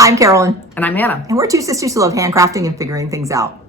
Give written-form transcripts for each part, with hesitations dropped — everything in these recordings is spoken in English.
I'm Carolyn. And I'm Anna. And we're two sisters who love handcrafting and figuring things out.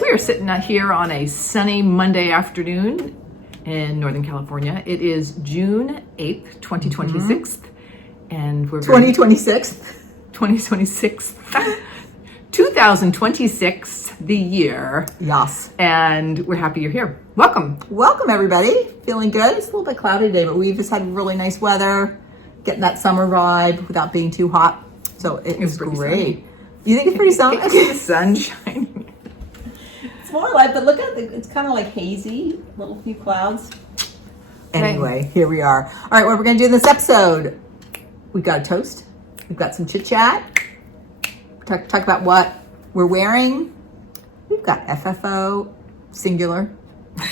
We are sitting out here on a sunny Monday afternoon in Northern California. It is June 8th, 2026. And we're 2026. 2026. 2026, the year. Yes. And we're happy you're here. Welcome. Welcome, everybody. Feeling good? It's a little bit cloudy today, but we've just had really nice weather, getting that summer vibe without being too hot. So it's great. Sunny. You think it's pretty sunny? It's the sun shining. It's more like, but look at it, it's kind of like hazy, little few clouds. Anyway, here we are. All right, what we're going to do in this episode, we've got a toast. We've got some chit-chat. Talk about what we're wearing. We've got FFO, singular,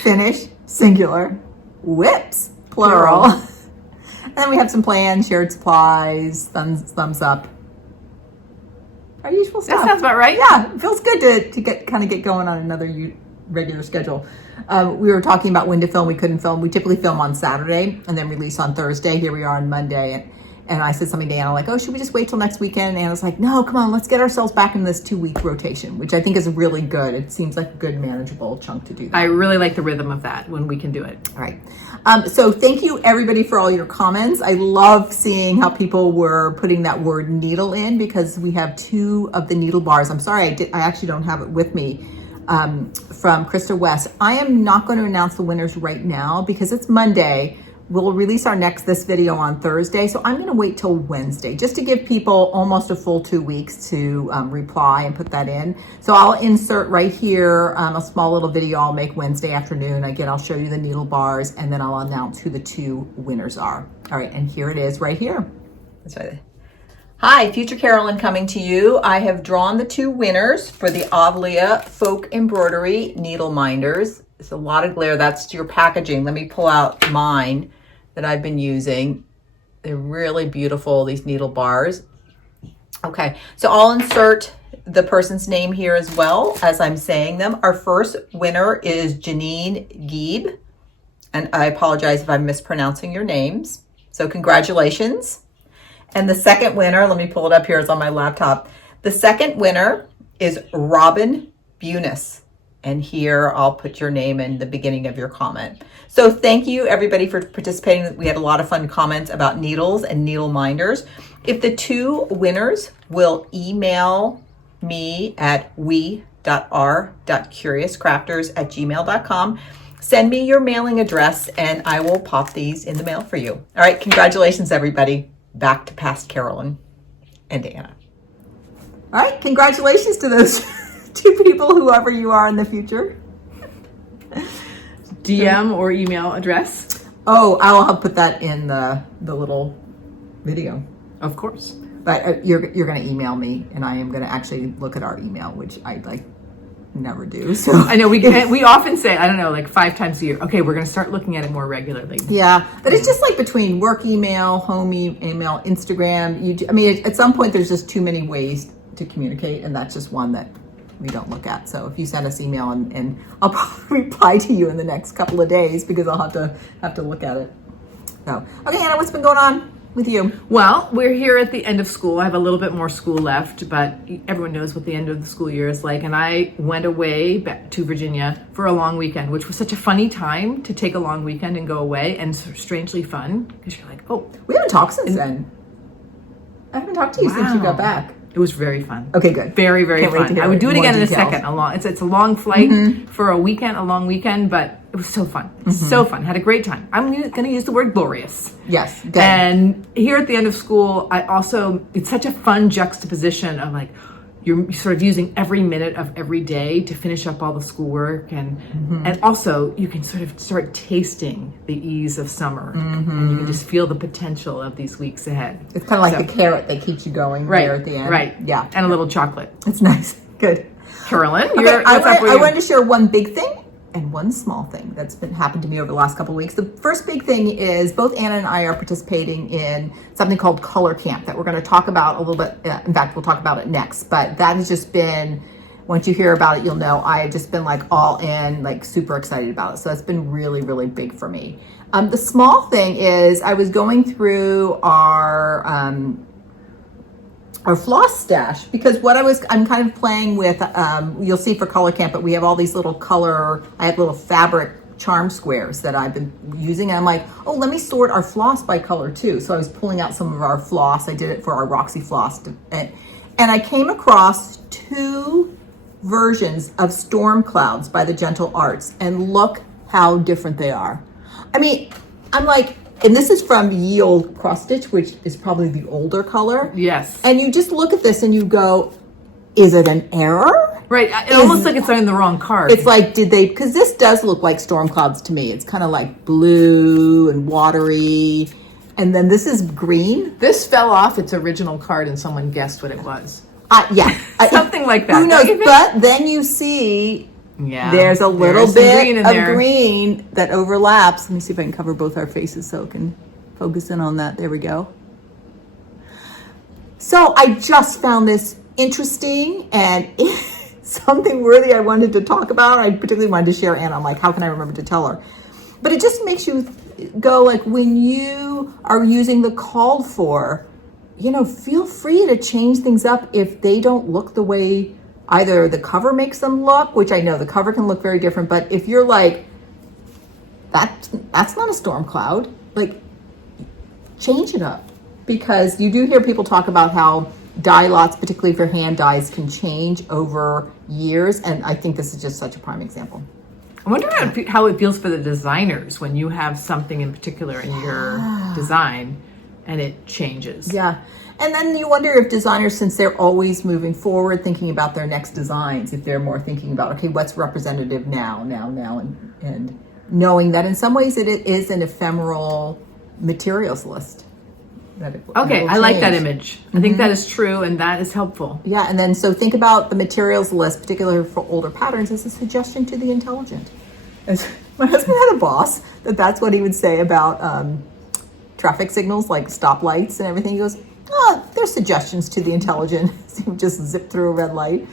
finish, singular, whips, plural. And then we have some plans, shared supplies, thumbs up. Our usual stuff. That sounds about right. Yeah, it feels good to get going on another regular schedule. We were talking about when to film. We couldn't film. We typically film on Saturday and then release on Thursday. Here we are on Monday. And I said something to Anna like, oh, should we just wait till next weekend? And Anna's like, no, come on, let's get ourselves back in this 2-week rotation, which I think is really good. It seems like a good manageable chunk to do that. I really like the rhythm of that when we can do it. All right. So thank you everybody for all your comments. I love seeing how people were putting that word needle in because we have 2 of the needle bars. I'm sorry, I actually don't have it with me. From Krista West. I am not going to announce the winners right now because it's Monday. We'll release this video on Thursday. So I'm going to wait till Wednesday just to give people almost a full 2 weeks to reply and put that in. So I'll insert right here a small little video I'll make Wednesday afternoon. Again, I'll show you the needle bars and then I'll announce who the 2 winners are. All right. And here it is right here. That's right. Hi, Future Carolyn coming to you. I have drawn the 2 winners for the Avlia Folk Embroidery Needle Minders. It's a lot of glare. That's your packaging. Let me pull out mine that I've been using. They're really beautiful, these needle bars. Okay, so I'll insert the person's name here as well as I'm saying them. Our first winner is Janine Gieb. And I apologize if I'm mispronouncing your names. So congratulations. And the second winner, let me pull it up here, it's on my laptop. The second winner is Robin Bunis. And here I'll put your name in the beginning of your comment. So thank you everybody for participating. We had a lot of fun comments about needles and needle minders. If the 2 winners will email me at we.r.curiouscrafters@gmail.com, send me your mailing address and I will pop these in the mail for you. All right, congratulations everybody. Back to past Carolyn and Anna. All right, congratulations to those 2 people, whoever you are in the future. DM or email address? Oh, I'll put that in the little video. Of course. But you're going to email me, and I am going to actually look at our email, which I never do. So I know we often say, I don't know, like 5 times a year. Okay, we're going to start looking at it more regularly. Yeah, but it's just like between work email, home email, Instagram, YouTube. I mean, at some point, there's just too many ways to communicate, and that's just one that we don't look at. So if you send us email and I'll probably reply to you in the next couple of days because I'll have to look at it. So, okay, Anna, what's been going on? with you? Well, we're here at the end of school. I have a little bit more school left, but everyone knows what the end of the school year is like. And I went away back to Virginia for a long weekend, which was such a funny time to take a long weekend and go away, and strangely fun because you're like, oh. We haven't talked since then. I haven't talked to you since you got back. It was very fun. Okay, good. Very, very fun. I would do it again in a second. It's a long flight for a weekend, a long weekend, but it was so fun. So fun. Had a great time. I'm going to use the word glorious. Yes. Good. And here at the end of school, it's such a fun juxtaposition of like, you're sort of using every minute of every day to finish up all the schoolwork, and also you can sort of start tasting the ease of summer, and you can just feel the potential of these weeks ahead. It's kind of like the carrot that keeps you going there at the end. Right. Yeah. And a little chocolate. It's nice. Good. Carolyn, Okay, I wanted to share one big thing and one small thing that's happened to me over the last couple of weeks. The first big thing is both Anna and I are participating in something called Color Camp that we're going to talk about a little bit. In fact, we'll talk about it next. But that has just been, once you hear about it, you'll know I have just been like all in, like super excited about it. So that's been really, really big for me. The small thing is I was going through our floss stash, because I'm kind of playing with, you'll see for Color Camp, but we have all these little I have little fabric charm squares that I've been using. And I'm like, oh, let me sort our floss by color too. So I was pulling out some of our floss. I did it for our Roxy floss. And I came across 2 versions of Storm Clouds by the Gentle Arts, and look how different they are. I mean, I'm like, and this is from Ye Olde Cross Stitch, which is probably the older color. Yes. And you just look at this and you go, is it an error? Right. Almost like it's on the wrong card. It's like, because this does look like Storm Clouds to me. It's kind of like blue and watery. And then this is green. This fell off its original card and someone guessed what it was. Yeah. Something like that. Who knows? But then you see... Yeah, there's a little bit of green that overlaps. Let me see if I can cover both our faces so it can focus in on that. There we go. So I just found this interesting and something worthy I wanted to talk about. I particularly wanted to share Anna. I'm like, how can I remember to tell her? But it just makes you go like, when you are using the called for, feel free to change things up if they don't look the way either the cover makes them look, which I know the cover can look very different, but if you're like, that's not a storm cloud, like, change it up. Because you do hear people talk about how dye lots, particularly for hand dyes, can change over years, and I think this is just such a prime example. I wonder how it feels for the designers when you have something in particular in your design and it changes. Yeah. And then you wonder if designers, since they're always moving forward, thinking about their next designs, if they're more thinking about, okay, what's representative now, and knowing that in some ways it is an ephemeral materials list. Okay, I like that image. I think that is true, and that is helpful. Yeah, and then so think about the materials list, particularly for older patterns, as a suggestion to the intelligent. As my husband had a boss that's what he would say about traffic signals, like stoplights and everything. He goes, they're suggestions to the intelligent. So you just zip through a red light.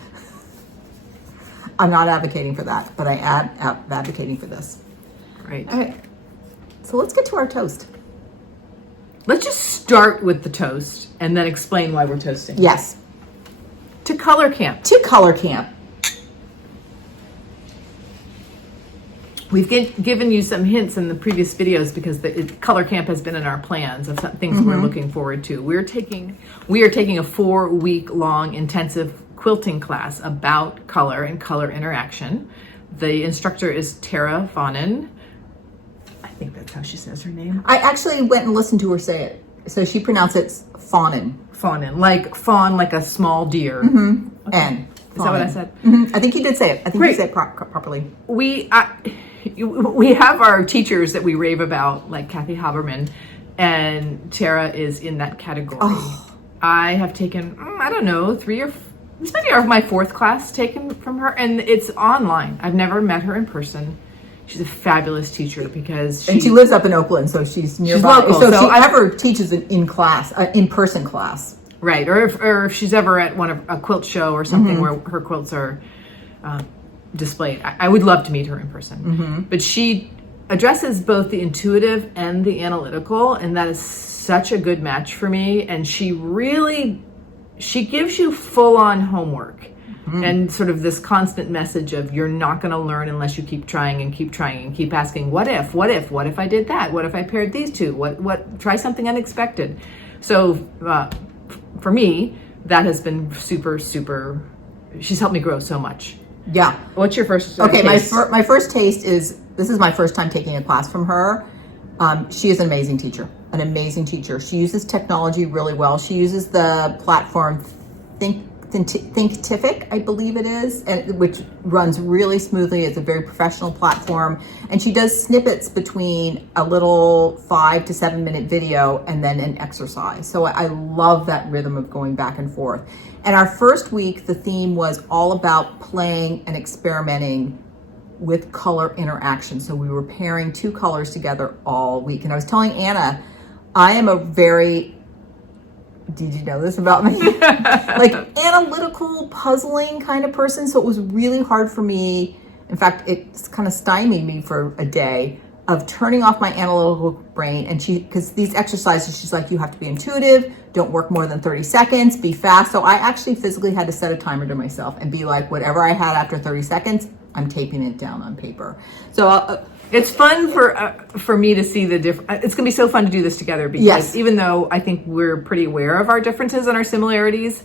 I'm not advocating for that, but I am advocating for this. Right. All right. So let's get to our toast. Let's just start with the toast and then explain why we're toasting. Yes. To Color Camp. To Color Camp. We've given you some hints in the previous videos because the Color Camp has been in our plans of some things we're looking forward to. We are taking a 4-week-long intensive quilting class about color and color interaction. The instructor is Tara Fonin. I think that's how she says her name. I actually went and listened to her say it. So she pronounced it Fonin. Fonin, like fawn, like a small deer. Okay. And is that what I said? I think you did say it. I think you said it properly. We have our teachers that we rave about, like Kathy Haberman, and Tara is in that category. Oh. I have taken, I don't know, this might be my 4th class taken from her, and it's online. I've never met her in person. She's a fabulous teacher because she lives up in Oakland, so she's nearby. She's local, so she never teaches an in-person class. Right, or if she's ever at a quilt show or something where her quilts are displayed. I would love to meet her in person. But she addresses both the intuitive and the analytical, and that is such a good match for me, and she gives you full-on homework. And sort of this constant message of you're not going to learn unless you keep trying and keep trying and keep asking, what if I did that? What if I paired these two? Try something unexpected. So for me, that has been super, super, she's helped me grow so much. Yeah. What's your first Okay, taste? my first taste is, this is my first time taking a class from her. She is an amazing teacher. She uses technology really well. She uses the platform Thinkific, I believe it is, and which runs really smoothly. It's a very professional platform, and she does snippets between a little 5 to 7 minute video and then an exercise. So I love that rhythm of going back and forth. And our first week, the theme was all about playing and experimenting with color interaction. So we were pairing 2 colors together all week. And I was telling Anna, I am a very, did you know this about me? Like analytical, puzzling kind of person. So it was really hard for me. In fact, it's kind of stymied me for a day of turning off my analytical brain. And because these exercises, she's like, you have to be intuitive, don't work more than 30 seconds, be fast. So I actually physically had to set a timer to myself and be like, whatever I had after 30 seconds, I'm taping it down on paper. So it's fun for me to see the different. It's going to be so fun to do this together because even though I think we're pretty aware of our differences and our similarities,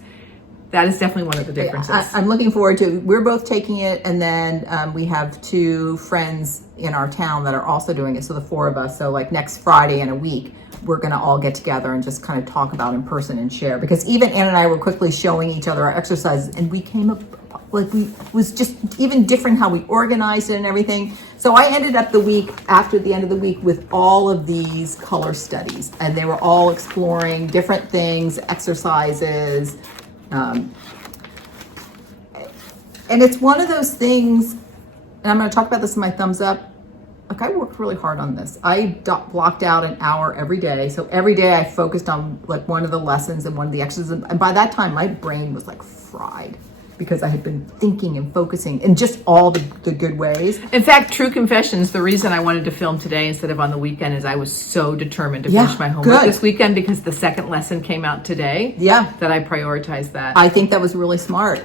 that is definitely one of the differences. I'm looking forward to, we're both taking it, and then we have 2 friends in our town that are also doing it. So the 4 of us, so like next Friday in a week, we're going to all get together and just kind of talk about in person and share. Because even Ann and I were quickly showing each other our exercises, and we came up, like, we was just even different how we organized it and everything. So I ended up the week after the end of the week with all of these color studies, and they were all exploring different things, exercises. And it's one of those things, and I'm going to talk about this in my thumbs up. Like, I worked really hard on this. I blocked out an hour every day. So every day I focused on like one of the lessons and one of the exercises. And by that time, my brain was like fried because I had been thinking and focusing in just all the good ways. In fact, true confessions, the reason I wanted to film today instead of on the weekend is I was so determined to finish my homework this weekend because the second lesson came out today. Yeah. That I prioritized that. I think that was really smart.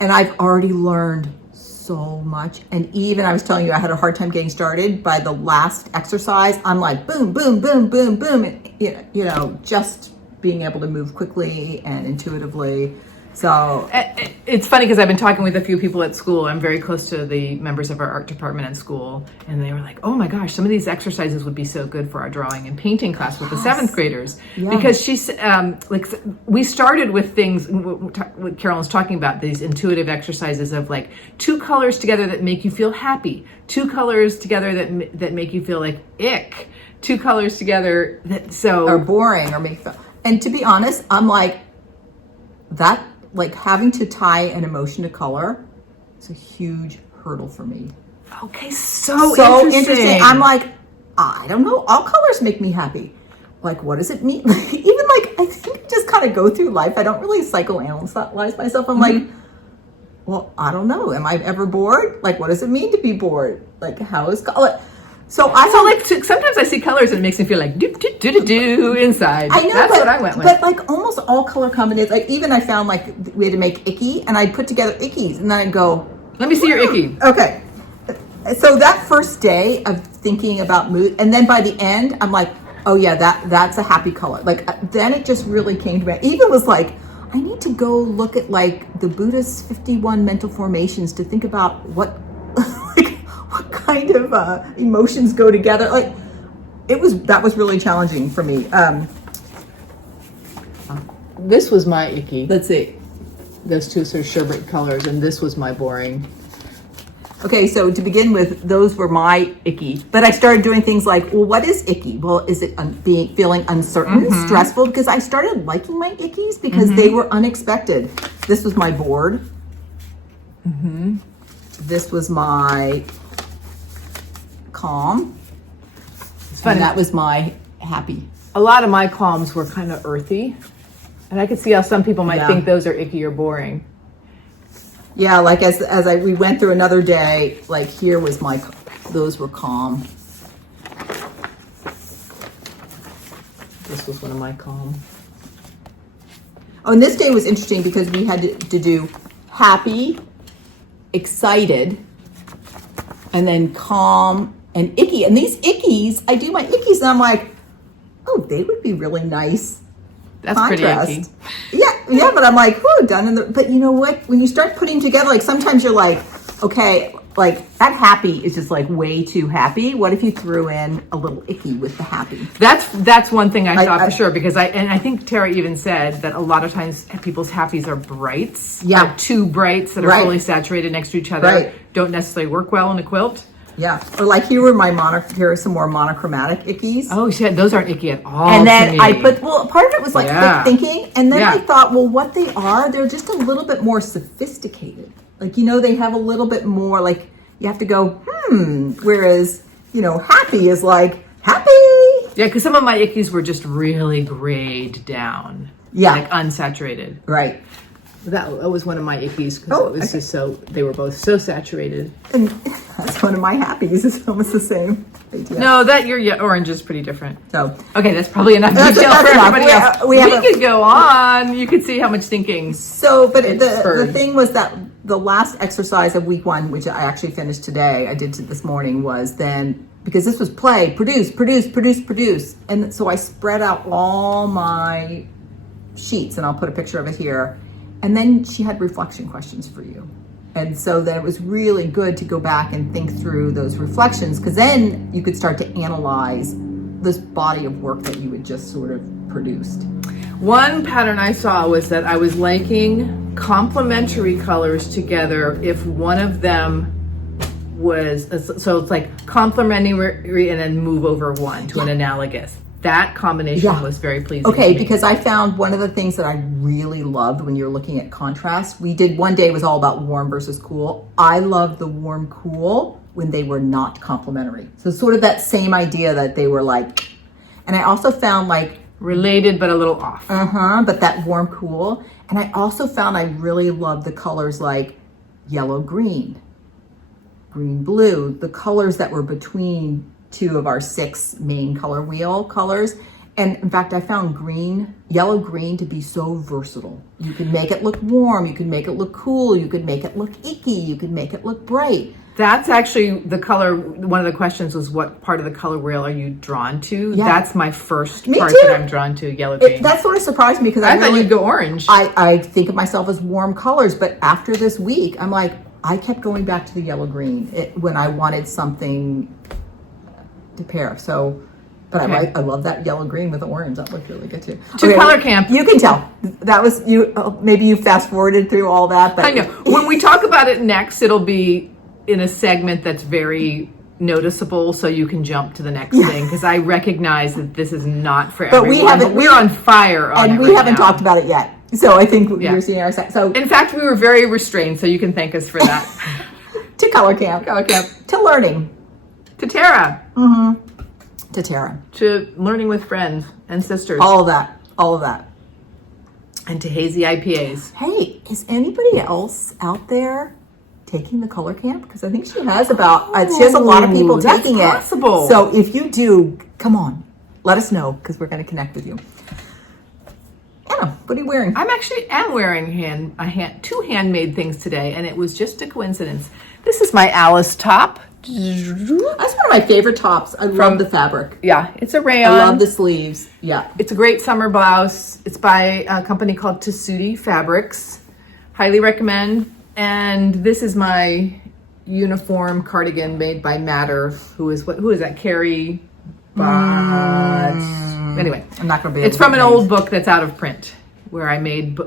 And I've already learned so much. And even, I was telling you, I had a hard time getting started. By the last exercise, I'm like, boom, boom, boom, boom, boom. And, you know, just being able to move quickly and intuitively. So it's funny because I've been talking with a few people at school. I'm very close to the members of our art department at school, and they were like, oh my gosh, some of these exercises would be so good for our drawing and painting class with the 7th graders. Because she's like, we started with things, what Carolyn's talking about, these intuitive exercises of like 2 colors together that make you feel happy, 2 colors together that make you feel like ick, 2 colors together that are boring or make fun. And to be honest, I'm like, that, like, having to tie an emotion to color is a huge hurdle for me. Okay, so interesting. I'm like, I don't know. All colors make me happy. Like, what does it mean? Even like, I think I just kind of go through life. I don't really psychoanalyze myself. I'm like, well, I don't know. Am I ever bored? Like, what does it mean to be bored? Like, how is color? So sometimes I see colors and it makes me feel like do inside. I know, that's what I went with. But like almost all color combinations, like even I found like we had to make icky, and I'd put together ickies, and then I'd go, let me see your icky. Okay. So that first day of thinking about mood, and then by the end, I'm like, oh yeah, that's a happy color. Like then it just really came to me. I even was like, I need to go look at like the Buddha's 51 mental formations to think about what what kind of emotions go together. Like that was really challenging for me. This was my icky. Let's see. Those 2 sort of sherbet colors, and this was my boring. Okay, so to begin with, those were my icky. But I started doing things like, well, what is icky? Well, is it feeling uncertain, stressful? Because I started liking my ickies because they were unexpected. This was my bored. This was my calm. It's funny. And that was my happy. A lot of my calms were kind of earthy, and I could see how some people might think those are icky or boring. Yeah, like as we went through another day, like here was those were calm. This was one of my calm. Oh, and this day was interesting because we had to do happy, excited, and then calm and icky. And these ickies, I do my ickies and I'm like, oh, they would be really nice. That's contrast. pretty icky. Yeah, but I'm like, whoo, done in the, but you know what? When you start putting together, like sometimes you're like, okay, like that happy is just like way too happy. What if you threw in a little icky with the happy? That's one thing I saw for sure, because I think Tara even said that a lot of times people's happies are brights. Yeah. Like two brights that are fully saturated next to each other don't necessarily work well in a quilt. Yeah, or like here are some more monochromatic ickies. Oh shit, those aren't icky at all. And then I put, well, part of it was like quick thinking, and then I thought, well, what they are, they're just a little bit more sophisticated. Like, you know, they have a little bit more, like, you have to go, whereas, you know, happy is like, happy. Yeah, because some of my ickies were just really grayed down. Yeah. Like unsaturated. Right. That was one of my ickies because it was just so, they were both so saturated. And that's one of my happies. It's almost the same idea. No, that your orange is pretty different. So, okay, that's probably enough detail for everybody else. We could go on. You could see how much thinking. So, but the thing was that the last exercise of week 1, which I actually finished today, I did this morning, was then, because this was play, produce. And so I spread out all my sheets, and I'll put a picture of it here. And then she had reflection questions for you. And so then it was really good to go back and think through those reflections, because then you could start to analyze this body of work that you had just sort of produced. One pattern I saw was that I was liking complementary colors together if one of them was, so it's like complementary and then move over one to an analogous. That combination was very pleasing. Okay, because I found one of the things that I really loved when you're looking at contrast, we did one day was all about warm versus cool. I loved the warm cool when they were not complementary. So sort of that same idea that they were like, and I also found like related but a little off. But that warm cool. And I also found I really loved the colors like yellow green, green blue, the colors that were between 2 of our 6 main color wheel colors. And in fact, I found yellow green to be so versatile. You could make it look warm, you could make it look cool, you could make it look icky, you could make it look bright. That's actually the color, one of the questions was what part of the color wheel are you drawn to? Yeah. That's my first part that I'm drawn to, yellow green. That sort of surprised me because I thought you'd go orange. I think of myself as warm colors, but after this week, I'm like, I kept going back to the yellow green when I wanted something to pair. So, but I love that yellow green with the orange. That looked really good too. To color camp. You can tell that was you. Maybe you fast forwarded through all that, but I know when we talk about it next, it'll be in a segment that's very noticeable, so you can jump to the next thing, because I recognize that this is not for everyone. But we're on fire on and it we haven't talked about it yet. So I think you're seeing our set. So in fact, we were very restrained, so you can thank us for that. To color camp, to learning. To Tara. To Tara. To learning with friends and sisters. All of that. And to hazy IPAs. Hey, is anybody else out there taking the color camp? Because I think she has she has a lot of people taking it. So if you do, come on, let us know, because we're going to connect with you. Anna, what are you wearing? I'm actually wearing 2 handmade things today, and it was just a coincidence. This is my Alice top. That's one of my favorite tops. I love the fabric. Yeah, it's a rayon. I love the sleeves. Yeah. It's a great summer blouse. It's by a company called Tessuti Fabrics. Highly recommend. And this is my uniform cardigan made by Matter. Who is that? Carrie. Anyway, I'm not going to be. It's from an old book that's out of print, where I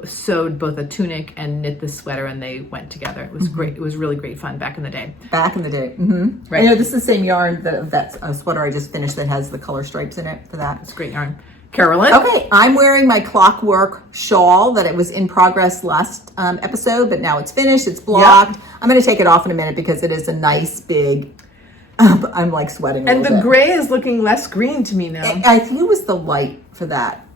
sewed both a tunic and knit the sweater, and they went together. It was great. It was really great fun back in the day. Right. I know this is the same yarn that's a sweater I just finished that has the color stripes in it for that. It's great yarn. Carolyn? Okay, I'm wearing my Clockwork shawl that it was in progress last episode, but now it's finished. It's blocked. Yep. I'm going to take it off in a minute because it is a nice big. I'm like sweating. And the gray is looking less green to me now. I think it was the light for that.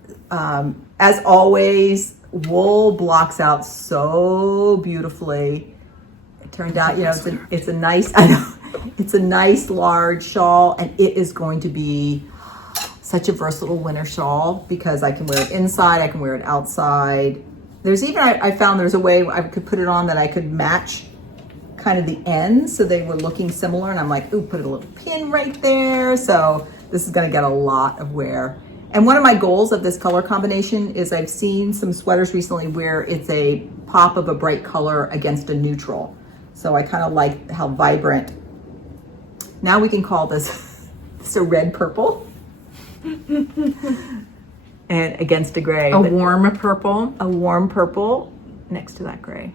As always, wool blocks out so beautifully. It turned out, it's a nice, I know, it's a nice large shawl, and it is going to be such a versatile winter shawl because I can wear it inside, I can wear it outside. There's even, I found there's a way I could put it on that I could match kind of the ends so they were looking similar, and I'm like, ooh, put a little pin right there. So this is gonna get a lot of wear. And one of my goals of this color combination is I've seen some sweaters recently where it's a pop of a bright color against a neutral. So I kind of like how vibrant. Now we can call this, this a red purple. And against a gray. A warm purple. A warm purple next to that gray.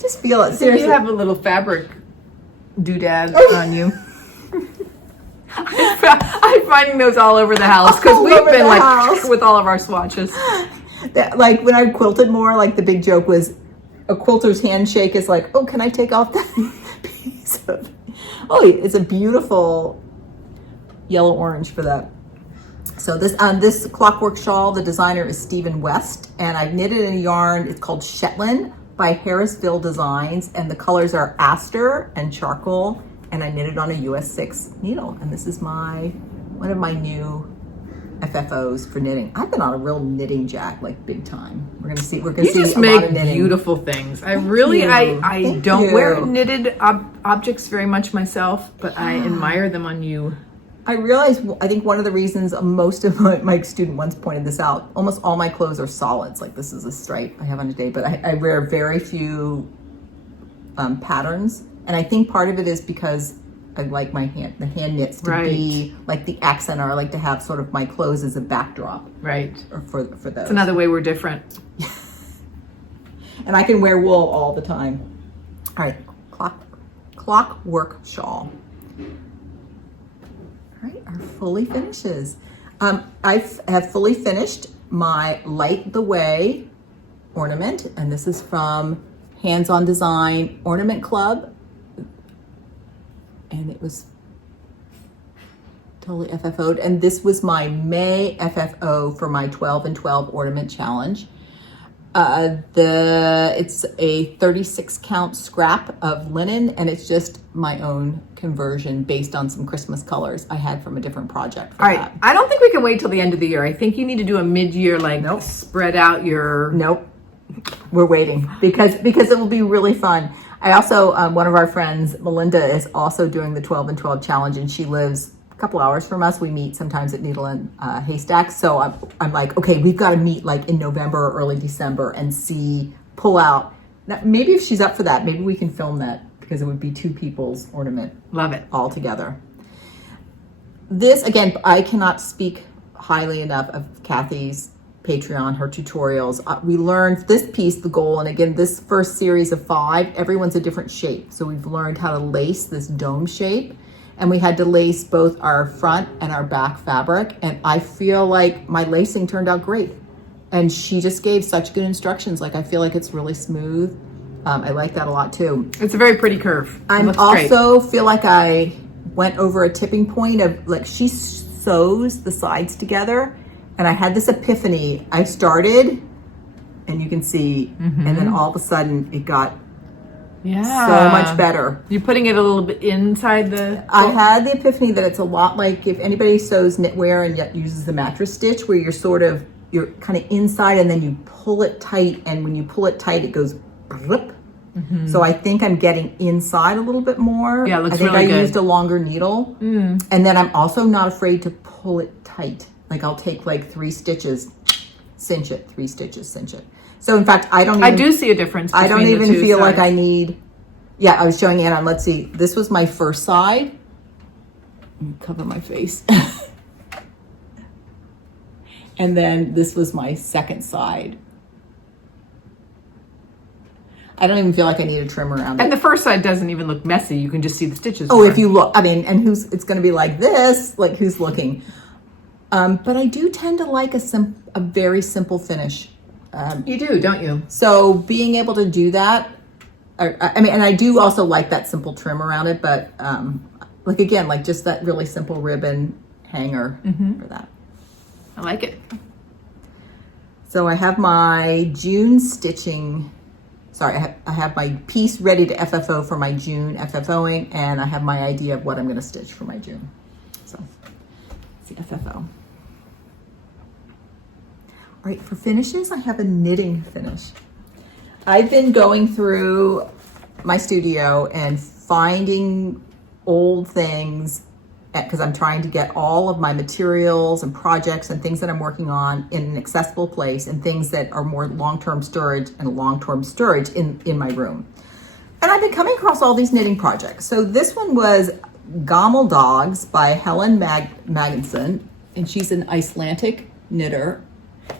Just feel it. So Seriously. you have a little fabric doodad on you. I'm finding those all over the house because we've been like with all of our swatches. Like when I quilted more, like the big joke was a quilter's handshake is like, oh, can I take off that piece of, oh, it's a beautiful yellow orange for that. So this Clockwork shawl, the designer is Stephen West, and I've knitted in a yarn, it's called Shetland by Harrisville Designs, and the colors are aster and charcoal, and I knitted on a US 6 needle, and this is one of my new FFOs for knitting. I've been on a real knitting jack, like big time. We're gonna see a lot of knitting. You just make beautiful things. I don't wear knitted objects very much myself, but I admire them on you. I think one of the reasons most of my student once pointed this out, almost all my clothes are solids. Like this is a stripe I have on today, but I wear very few patterns. And I think part of it is because I like the hand knits to be like the accent, or I like to have sort of my clothes as a backdrop. Right. Or for those. It's another way we're different. And I can wear wool all the time. All right, Clockwork shawl. All right, our fully finishes. I have fully finished my Light the Way ornament, and this is from Hands On Design Ornament Club. And it was totally FFO'd. And this was my May FFO for my 12 and 12 ornament challenge. It's a 36 count scrap of linen, and it's just my own conversion based on some Christmas colors I had from a different project. All right, I don't think we can wait till the end of the year. I think you need to do a mid-year, spread out your. Nope, we're waiting because it will be really fun. I also, one of our friends, Melinda, is also doing the 12 and 12 challenge, and she lives a couple hours from us. We meet sometimes at Needle and Haystack. So I'm like, okay, we've got to meet like in November or early December and pull out. Now, maybe if she's up for that, maybe we can film that because it would be two people's ornament. Love it. All together. This, again, I cannot speak highly enough of Kathy's Patreon, her tutorials. We learned this piece, the goal, and again, this first series of 5, everyone's a different shape. So we've learned how to lace this dome shape, and we had to lace both our front and our back fabric, and I feel like my lacing turned out great. And she just gave such good instructions. Like, I feel like it's really smooth. I like that a lot too. It's a very pretty curve. I also feel like I went over a tipping point of, like, she sews the sides together, and I had this epiphany. I started, and you can see, and then all of a sudden it got so much better. You're putting it a little bit inside the... I had the epiphany that it's a lot like if anybody sews knitwear and yet uses the mattress stitch, where you're kind of inside and then you pull it tight, and when you pull it tight, it goes blip. So I think I'm getting inside a little bit more. Yeah, it looks I think really good. I used a longer needle. And then I'm also not afraid to pull it tight. Like, I'll take like 3 stitches, cinch it, 3 stitches, cinch it. So in fact, I do see a difference. I don't even feel like I need, I was showing Anna, let's see, this was my first side. Let me cover my face. And then this was my second side. I don't even feel like I need a trim around it. And the first side doesn't even look messy. You can just see the stitches. Oh, if you look, I mean, and it's going to be like this, like who's looking? But I do tend to like a very simple finish. You do, don't you? So being able to do that, I mean, and I do also like that simple trim around it, but like, again, like just that really simple ribbon hanger for that. I like it. So I have my June stitching. Sorry, I have my piece ready to FFO for my June FFOing, and I have my idea of what I'm going to stitch for my June. So, it's the FFO. right, for finishes, I have a knitting finish. I've been going through my studio and finding old things because I'm trying to get all of my materials and projects and things that I'm working on in an accessible place, and things that are more long-term storage in my room. And I've been coming across all these knitting projects. So this one was Gamaldags by Helene Magnusson, and she's an Icelandic knitter,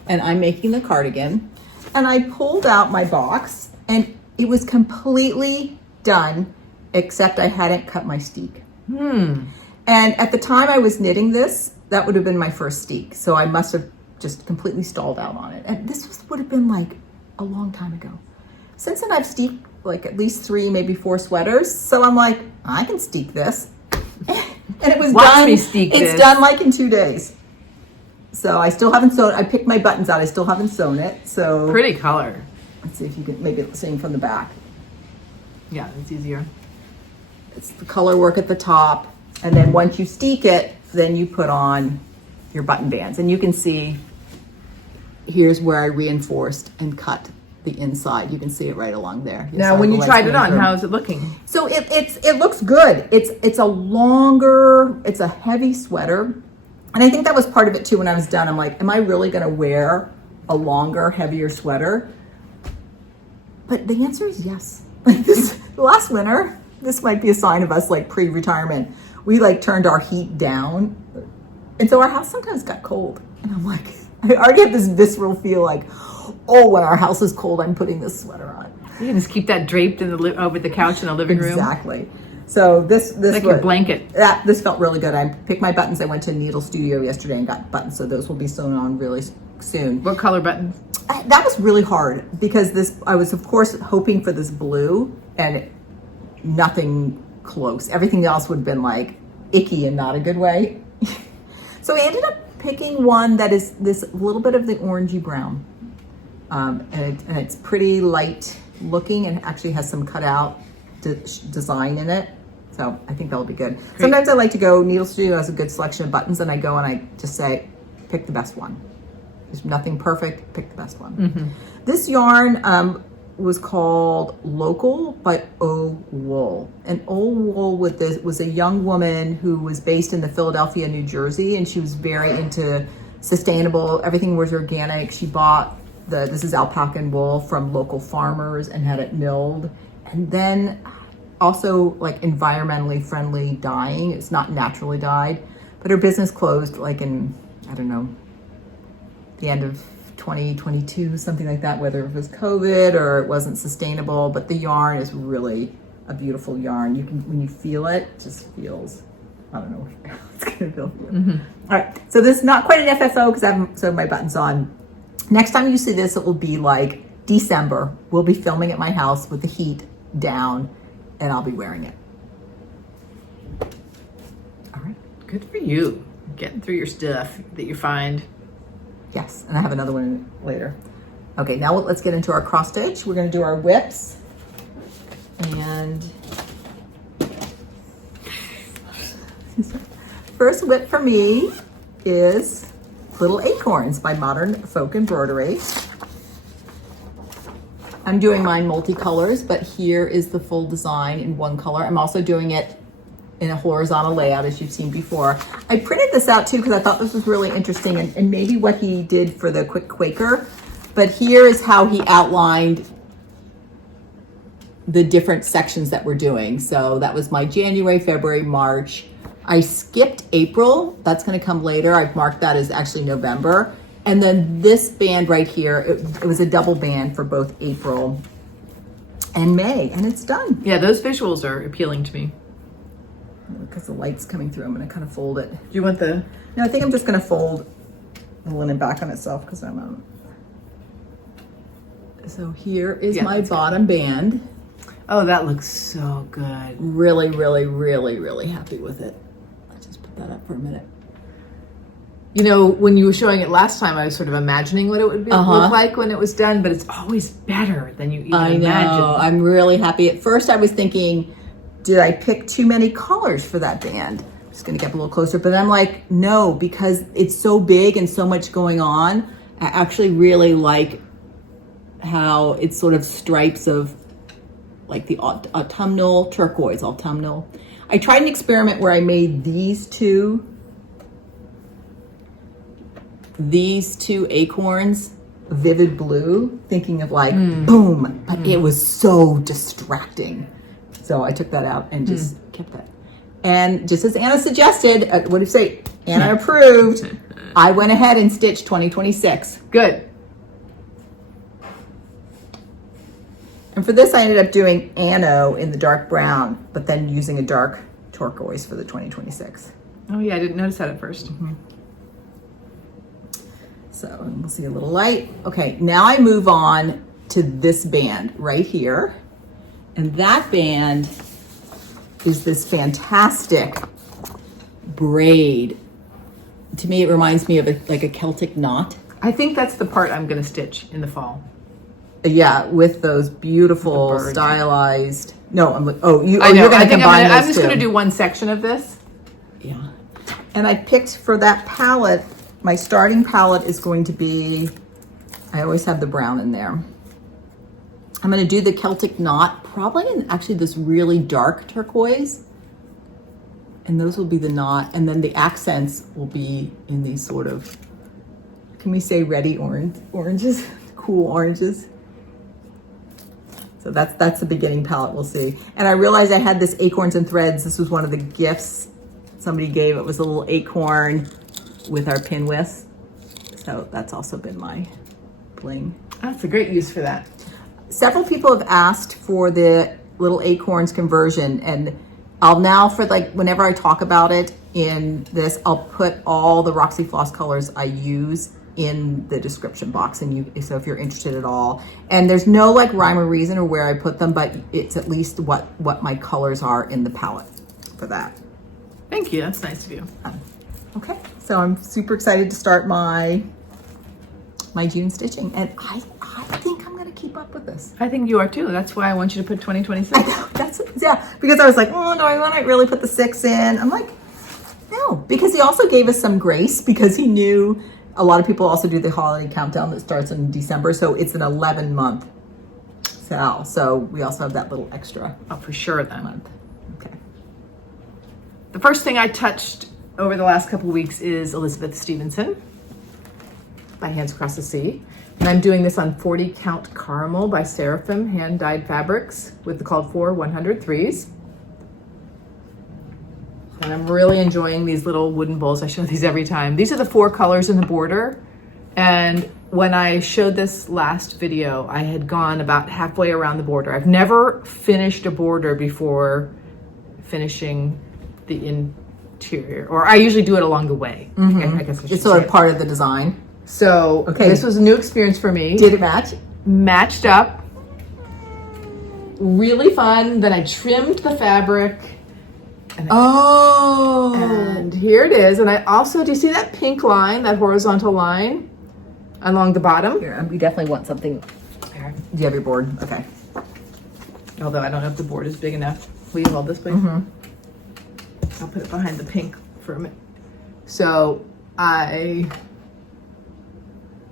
and I'm making the cardigan. And I pulled out my box and it was completely done, except I hadn't cut my steek. And at the time I was knitting this, that would have been my first steek. So I must have just completely stalled out on it. And this would have been like a long time ago. Since then I've steeked like at least 3, maybe 4 sweaters. So I'm like, I can steek this. And it was done. It's done like in 2 days. So I still haven't sewn. I picked my buttons out. I still haven't sewn it. So pretty color. Let's see if you can maybe sing from the back. Yeah, it's easier. It's the color work at the top. And then once you steek it, then you put on your button bands. And you can see, here's where I reinforced and cut the inside. You can see it right along there. Now, when you tried it on, how is it looking? So it looks good. It's a longer, it's a heavy sweater. And I think that was part of it too. When I was done, I'm like, am I really going to wear a longer, heavier sweater? But the answer is yes. Like this last winter, this might be a sign of us like pre-retirement. We like turned our heat down. And so our house sometimes got cold. And I'm like, I already have this visceral feel like, oh, when our house is cold, I'm putting this sweater on. You can just keep that draped in over the couch in the living room. Exactly. So this like your blanket. This felt really good. I picked my buttons. I went to a needle studio yesterday and got buttons. So those will be sewn on really soon. What color buttons? That was really hard because I was of course hoping for this blue, and nothing close. Everything else would have been like icky in not a good way. So I ended up picking one that is this little bit of the orangey brown. And it's pretty light looking and actually has some cutout design in it. So I think that'll be good. Great. Sometimes I like to go, Needle Studio has a good selection of buttons, and I go and I just say, pick the best one. There's nothing perfect, pick the best one. Mm-hmm. This yarn was called Local by O Wool. And O Wool was a young woman who was based in the Philadelphia, New Jersey, and she was very into sustainable, everything was organic. She bought this is alpaca and wool from local farmers and had it milled. And then also like environmentally friendly dyeing. It's not naturally dyed, but her business closed like in, I don't know, the end of 2022, something like that, whether it was COVID or it wasn't sustainable. But the yarn is really a beautiful yarn. You can, when you feel it, it just feels, I don't know how it's gonna feel for you. Mm-hmm. All right, so this is not quite an FFO because I haven't sewn my buttons on. Next time you see this, it will be like December. We'll be filming at my house with the heat down, and I'll be wearing it. All right. Good for you. Getting through your stuff that you find. Yes, and I have another one later. Okay, now let's get into our cross stitch. We're going to do our whips. And first whip for me is Little Acorns by Modern Folk Embroidery. I'm doing mine multicolors, but here is the full design in one color. I'm also doing it in a horizontal layout, as you've seen before. I printed this out too because I thought this was really interesting, and maybe what he did for the Quick Quaker. But here is how he outlined the different sections that we're doing. So that was my January, February, March. I skipped April. That's going to come later. I've marked that as actually November. And then this band right here, it was a double band for both April and May, and it's done. Yeah, those visuals are appealing to me. Because the light's coming through, I'm going to kind of fold it. Do you want the... No, I think I'm just going to fold the linen back on itself because I'm So here is my bottom band. Oh, that looks so good. Really, really, really, really happy with it. I'll just put that up for a minute. You know, when you were showing it last time, I was sort of imagining what it would look like when it was done, but it's always better than you even imagine. I'm really happy. At first I was thinking, did I pick too many colors for that band? I'm just going to get a little closer, but I'm like, no, because it's so big and so much going on I actually really like how it's sort of stripes of like the autumnal turquoise, autumnal. I tried an experiment where I made these two acorns vivid blue, thinking of like boom, but it was so distracting. So I took that out and just kept that. And just as Anna suggested, what do you say? Anna approved. I went ahead and stitched 2026. Good. And for this, I ended up doing Anno in the dark brown, but then using a dark turquoise for the 2026. Oh yeah, I didn't notice that at first. So we'll see a little light. Okay, now I move on to this band right here. And that band is this fantastic braid. To me, it reminds me of like a Celtic knot. I think that's the part I'm going to stitch in the fall. Yeah, with those beautiful stylized. No, I'm like, you're going to combine I'm those just going to two. do one section of this. Yeah. And I picked for that palette, my starting palette is going to be, I always have the brown in there. I'm going to do the Celtic knot, probably in actually this really dark turquoise. And those will be the knot. And then the accents will be in these sort of, can we say ready oranges? Cool oranges. So that's the beginning palette, we'll see. And I realized I had this Acorns and Threads. This was one of the gifts somebody gave. It was a little acorn with our pin whisks. So that's also been my bling. That's a great use for that. Several people have asked for the little acorns conversion, and I'll now, for like whenever I talk about it in this, I'll put all the Roxy Floss colors I use in the description box, and so if you're interested at all. And there's no like rhyme or reason or where I put them, but it's at least what my colors are in the palette for that. Thank you, that's nice of you. Okay, so I'm super excited to start my June stitching, and I think I'm gonna keep up with this. I think you are too. That's why I want you to put 2026. I know, because I was like, oh no, I want to really put the 6 in. I'm like, no, because he also gave us some grace because he knew a lot of people also do the holiday countdown that starts in December, so it's an 11-month sale. So we also have that little extra. Oh, for sure then. Month. Okay. The first thing I touched over the last couple weeks is Elizabeth Stephenson by Hands Across the Sea. And I'm doing this on 40 count caramel by Seraphim hand dyed fabrics with the called for 103s. And I'm really enjoying these little wooden bowls. I show these every time. These are the 4 colors in the border. And when I showed this last video, I had gone about halfway around the border. I've never finished a border before finishing the interior, or I usually do it along the way. I guess I should It's sort say. of part of the design. So this was a new experience for me. Did it match? Matched up. Really fun. Then I trimmed the fabric. And here it is. And I also, do you see that pink line, that horizontal line along the bottom? Here, we definitely want something. Do you have your board? Okay. Although I don't know if the board is big enough. Will you hold this, please? I'll put it behind the pink for a minute. So I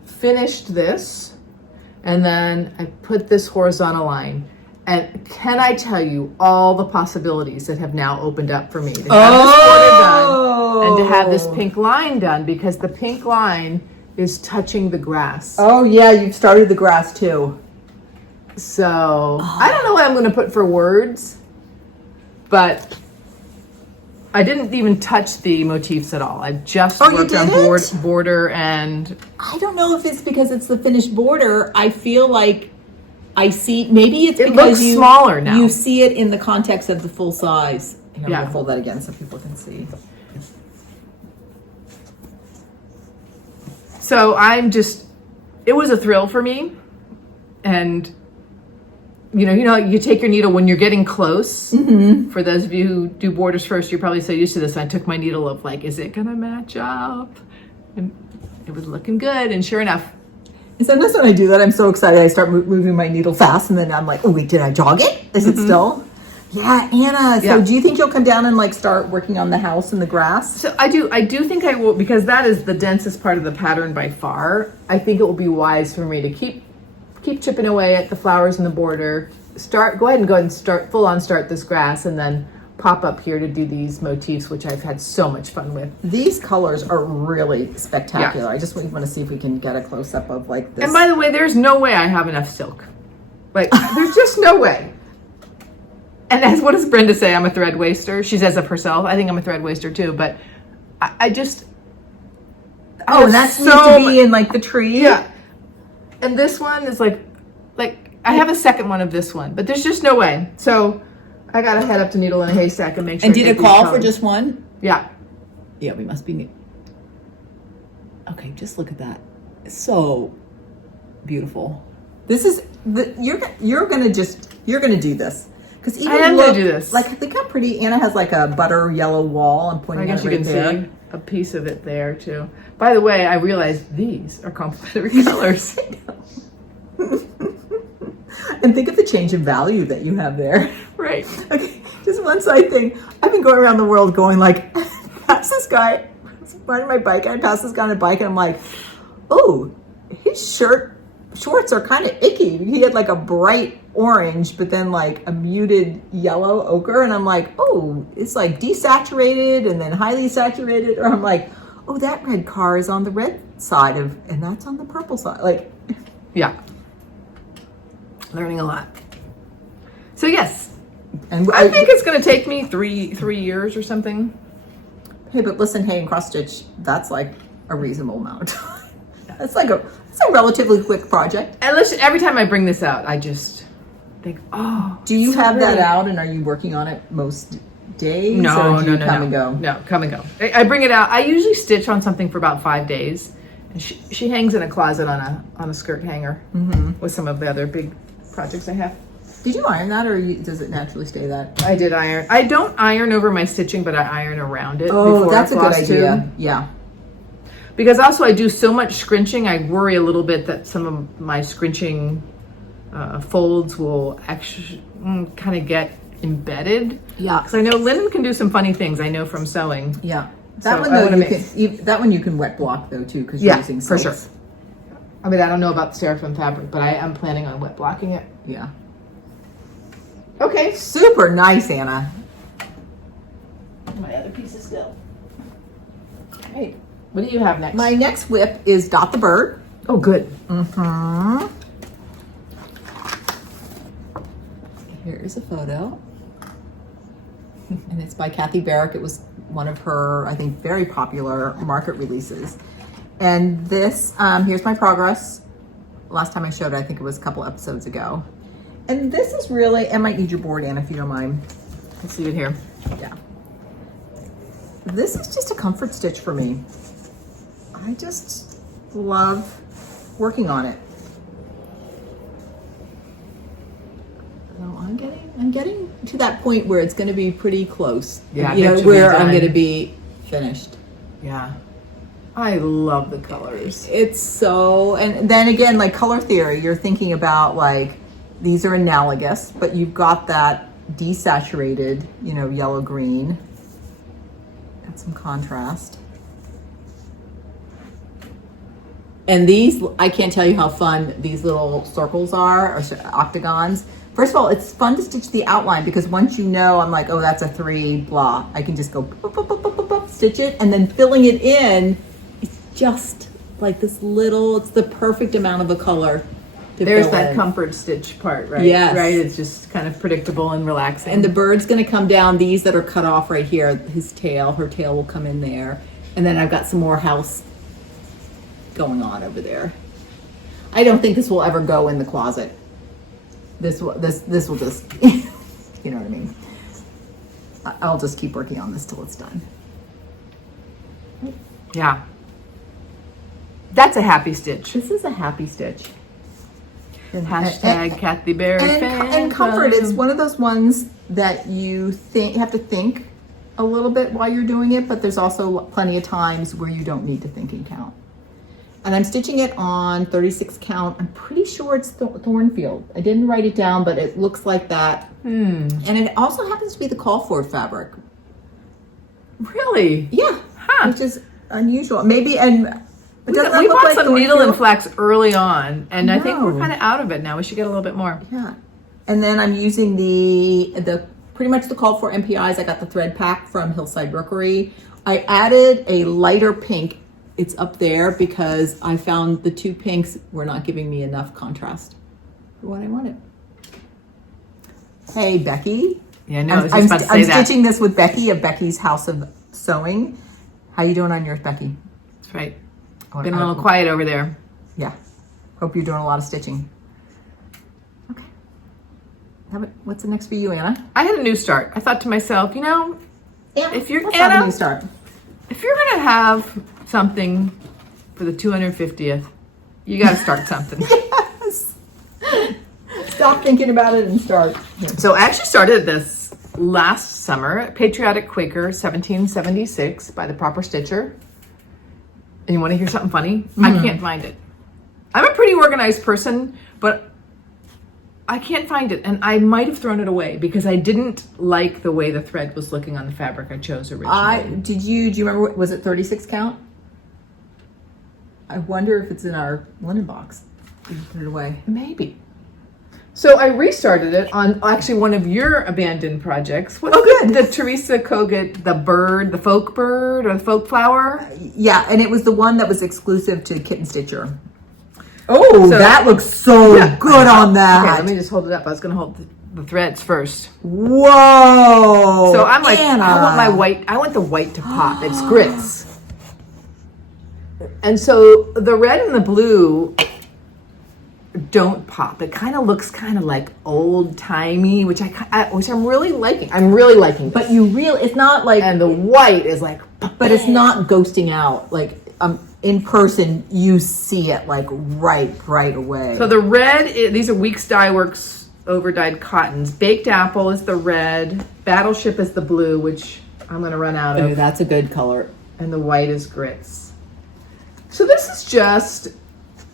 finished this, and then I put this horizontal line. And can I tell you all the possibilities that have now opened up for me to have this border done and to have this pink line done, because the pink line is touching the grass. Oh yeah, you've started the grass too. So I don't know what I'm going to put for words, but I didn't even touch the motifs at all. I just worked on border, and I don't know if it's because it's the finished border. I feel like I see, maybe it's it because looks smaller now. You see it in the context of the full size. Here, Yeah. I'm gonna fold that again so people can see. So it was a thrill for me. And you know, you take your needle when you're getting close. For those of you who do borders first, you're probably so used to this. I took my needle of like, is it gonna match up? And it was looking good, and sure enough. And sometimes when I do that, I'm so excited. I start moving my needle fast, and then I'm like, oh wait, did I jog it? Is it still? Yeah, Anna. So Yeah. do you think you'll come down and like start working on the house and the grass? So I do think I will, because that is the densest part of the pattern by far. I think it will be wise for me to keep chipping away at the flowers in the border. Go ahead and start this grass, and then pop up here to do these motifs, which I've had so much fun with. These colors are really spectacular. I just want to see if we can get a close up of like this. And by the way, there's no way I have enough silk. Like, there's just no way. And what does Brenda say? I'm a thread waster. She says of herself. I think I'm a thread waster too, but I just. And that's neat to be in like the tree. Yeah. And this one is like I have a second one of this one, but there's just no way. So I gotta head up to Needle in a Haystack and make sure. And did it call for just one? Yeah. Yeah, we must be. Okay, just look at that. It's so beautiful. This is you're gonna do this. Because even I am gonna do this. Like, look how pretty Anna has like a butter yellow wall. I'm pointing I at guess it you right can there. see a piece of it there too. By the way, I realized these are complementary colors. And think of the change in value that you have there. Right. Okay, just one side thing. I've been going around the world going like, past this guy, riding my bike, and I pass this guy on a bike, and I'm like, oh, his shorts are kind of icky. He had like a bright orange, but then like a muted yellow ochre, and I'm like, oh, it's like desaturated and then highly saturated, or I'm like, oh, that red car is on the red side and that's on the purple side. Like, yeah. Learning a lot. So yes, and I think it's going to take me three years or something. Hey, but listen, hey, in cross stitch, that's like a reasonable amount of time. It's a relatively quick project. And listen, every time I bring this out, I just think, oh. Do you so have that pretty. out, and are you working on it most days? No, or do you come and go? No, come and go. I bring it out. I usually stitch on something for about 5 days. And she hangs in a closet on a skirt hanger with some of the other big projects I have. Did you iron that, or does it naturally stay that? I did iron. I don't iron over my stitching, but I iron around it. Oh, before that's a good FlossTube. idea. Yeah. Because also I do so much scrunching, I worry a little bit that some of my scrunching folds will actually kind of get embedded. Yeah. Because I know linen can do some funny things. I know from sewing. Yeah. So That one you can wet block though too, because you're using for silks. sure. I mean, I don't know about the Seraphim fabric, but I am planning on wet blocking it. Yeah. Okay. Super nice, Anna. My other piece is still. Hey, what do you have next? My next whip is Dot the Bird. Oh, good. Here's a photo. And it's by Kathy Barrick. It was one of her, I think, very popular market releases. And this, here's my progress. Last time I showed it, I think it was a couple episodes ago. And this is really, I might need your board, Anna, if you don't mind. Let's leave it here. Yeah. This is just a comfort stitch for me. I just love working on it. So I'm getting to that point where it's going to be pretty close. Yeah, where I'm going to be finished. Yeah. I love the colors. It's so, and then again, like color theory, you're thinking about like, these are analogous, but you've got that desaturated, yellow green. Got some contrast. And these, I can't tell you how fun these little circles are, or octagons. First of all, it's fun to stitch the outline because once I'm like, oh, that's a 3, blah. I can just go boop, boop, boop, boop, boop, boop, stitch it, and then filling it in, it's just like this little, it's the perfect amount of a color. There's that comfort stitch part, right? Yes. Right, it's just kind of predictable and relaxing. And the bird's gonna come down, these that are cut off right here, her tail will come in there. And then I've got some more house going on over there. I don't think this will ever go in the closet. This will just, you know what I mean? I'll just keep working on this till it's done. Yeah. That's a happy stitch. This is a happy stitch. And hashtag Kathy Barrick and comfort is one of those ones that you have to think a little bit while you're doing it, but there's also plenty of times where you don't need to think and count. And I'm stitching it on 36 count. I'm pretty sure it's Thornfield. I didn't write it down, but it looks like that. And it also happens to be the call for fabric. Really? Yeah. Huh. Which is unusual. Maybe, and We bought some needle and flax early on, and I think we're kind of out of it now. We should get a little bit more. Yeah. And then I'm using the pretty much the call for MPIs. I got the thread pack from Hillside Rookery. I added a lighter pink. It's up there because I found the two pinks were not giving me enough contrast for what I wanted. Hey, Becky. Yeah, no, I was just about to say that. I'm stitching this with Becky of Becky's House of Sewing. How you doing on yours, Becky? That's right. Been a little quiet over there. Yeah. Hope you're doing a lot of stitching. Okay. What's the next for you, Anna? I had a new start. I thought to myself, you know, if you're let's have a new start. If you're gonna have something for the 250th, you got to start something. Yes. Stop thinking about it and start. So I actually started this last summer, Patriotic Quaker 1776 by the Proper Stitcher. And you want to hear something funny? I can't find it. I'm a pretty organized person, but I can't find it. And I might have thrown it away because I didn't like the way the thread was looking on the fabric I chose originally. Do you remember, was it 36 count? I wonder if it's in our linen box. Did you put it away? Maybe. So I restarted it on actually one of your abandoned projects. What's good. The Teresa Kogut, the bird, the folk bird or the folk flower? Yeah, and it was the one that was exclusive to Kitten Stitcher. Oh, so, that looks so good on that. Okay, let me just hold it up. I was going to hold the threads first. Whoa. So I'm like, Anna. I want the white to pop. It's grits. And so the red and the blue don't pop. It kind of looks kind of like old timey, which I'm really liking. I'm really liking. But it's not like, and the white is like, but it's not ghosting out. Like in person, you see it like right away. So the red, these are Weeks Dye Works over dyed cottons. Baked Apple is the red. Battleship is the blue, which I'm going to run out of. Oh, that's a good color. And the white is grits. So this is just.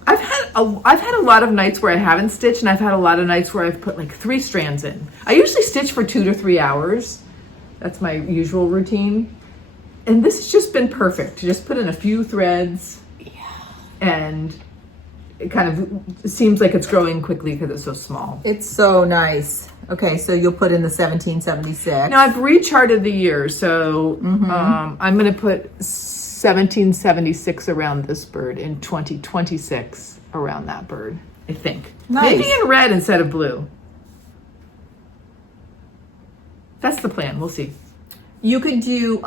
I've had a lot of nights where I haven't stitched, and I've had a lot of nights where I've put like 3 strands in. I usually stitch for 2 to 3 hours. That's my usual routine. And this has just been perfect to just put in a few threads. Yeah. And it kind of seems like it's growing quickly because it's so small. It's so nice. Okay, so you'll put in the 1776. Now I've recharted the year, so I'm going to put 1776 around this bird and 2026 around that bird, I think. Nice. Maybe in red instead of blue. That's the plan. We'll see. You could do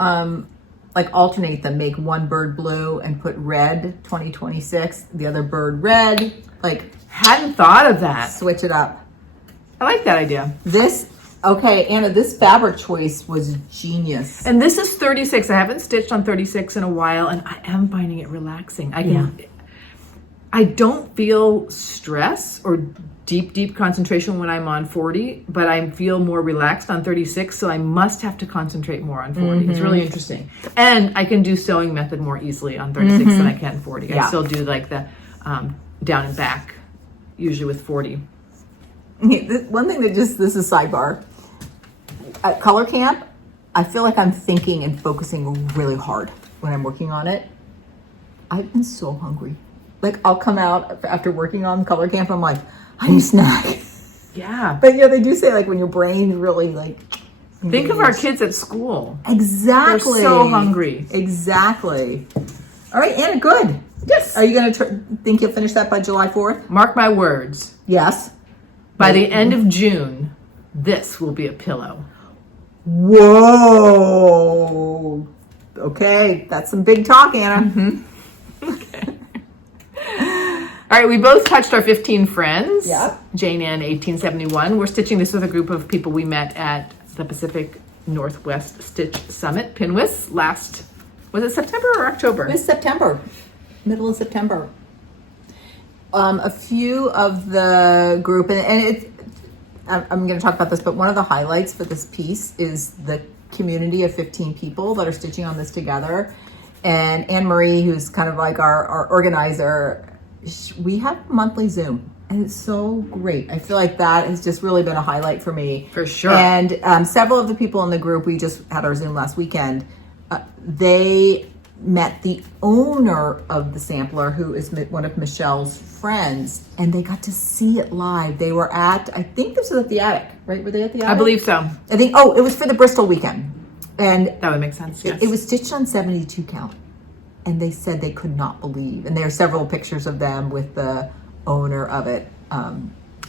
like alternate them, make one bird blue and put red 2026, the other bird red, like hadn't thought of that. Switch it up. I like that idea. Okay, Anna, this fabric choice was genius. And this is 36. I haven't stitched on 36 in a while, and I am finding it relaxing. I don't feel stress or deep concentration when I'm on 40, but I feel more relaxed on 36, so I must have to concentrate more on 40. It's really interesting. And I can do sewing method more easily on 36 than I can 40. Yeah. I still do like the down and back, usually with 40. One thing that this is sidebar. At Color Camp, I feel like I'm thinking and focusing really hard when I'm working on it. I've been so hungry. Like I'll come out after working on Color Camp, I'm like, I need a snack. Yeah. But they do say like when your brain really like. Think of our kids at school. Exactly. They're so hungry. Exactly. All right, Anna, good. Yes. Are you going to think you'll finish that by July 4th? Mark my words. Yes. By the end of June, this will be a pillow. Whoa. Okay, that's some big talk, Anna. Okay. All right, we both touched our 15 friends. Yeah. Jane Ann, 1871. We're stitching this with a group of people we met at the Pacific Northwest Stitch Summit, Pinwis, was it September or October? It was September, middle of September. A few of the group, and I'm going to talk about this, but one of the highlights for this piece is the community of 15 people that are stitching on this together. and Anne Marie, who's kind of like our organizer, we have monthly Zoom. And it's so great. I feel like that has just really been a highlight for me. For sure. And several of the people in the group, we just had our Zoom last weekend, they met the owner of the sampler, who is one of Michelle's friends, and they got to see it live. They were at, I think this was at the Attic, right? Were they at the Attic? I believe so. I think, oh, it was for the Bristol weekend. And that would make sense, yes. It was stitched on 72 count. And they said they could not believe. And there are several pictures of them with the owner of it.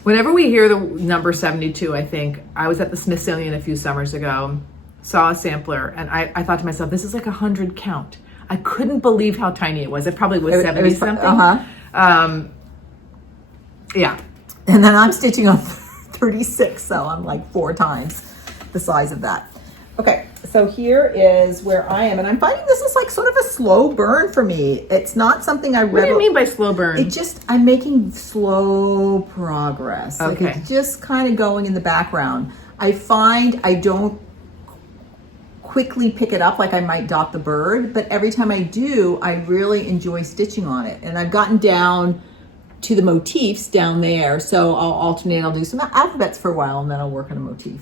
Whenever we hear the number 72, I think, I was at the Smithsonian a few summers ago, saw a sampler, and I thought to myself, this is like 100 count. I couldn't believe how tiny it was. It probably was 70 something. Yeah. And then I'm stitching on 36, so I'm like 4 times the size of that. Okay, so here is where I am, and I'm finding this is like sort of a slow burn for me. It's not something I What do you mean by slow burn? It just, I'm making slow progress. Okay. Like it's just kind of going in the background. I find I don't quickly pick it up like I might dot the bird, but every time I do, I really enjoy stitching on it. And I've gotten down to the motifs down there, so I'll alternate. I'll do some alphabets for a while, and then I'll work on a motif.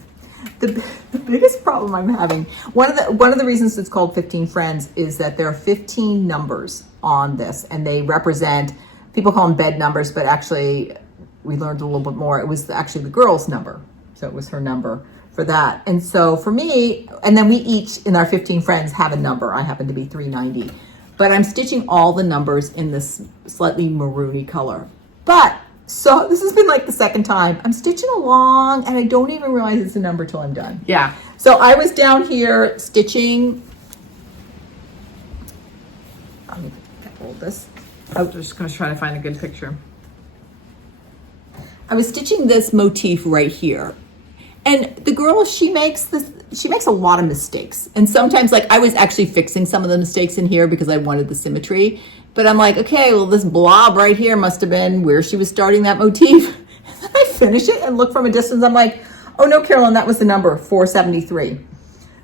The biggest problem I'm having, one of the reasons it's called 15 Friends is that there are 15 numbers on this, and they represent, people call them bed numbers, but actually we learned a little bit more. It was actually the girl's number, so it was her number for that. And so for me, and then we each in our 15 friends have a number. I happen to be 390, but I'm stitching all the numbers in this slightly maroony color. But so this has been like the second time I'm stitching along, and I don't even realize it's a number till I'm done. Yeah. So I was down here stitching. Let me hold this. I'm just going to try to find a good picture. I was stitching this motif right here. And the girl, she makes a lot of mistakes. And sometimes, like, I was actually fixing some of the mistakes in here because I wanted the symmetry. But I'm like, okay, well, this blob right here must have been where she was starting that motif. And then I finish it and look from a distance. I'm like, oh no, Carolyn, that was the number 473.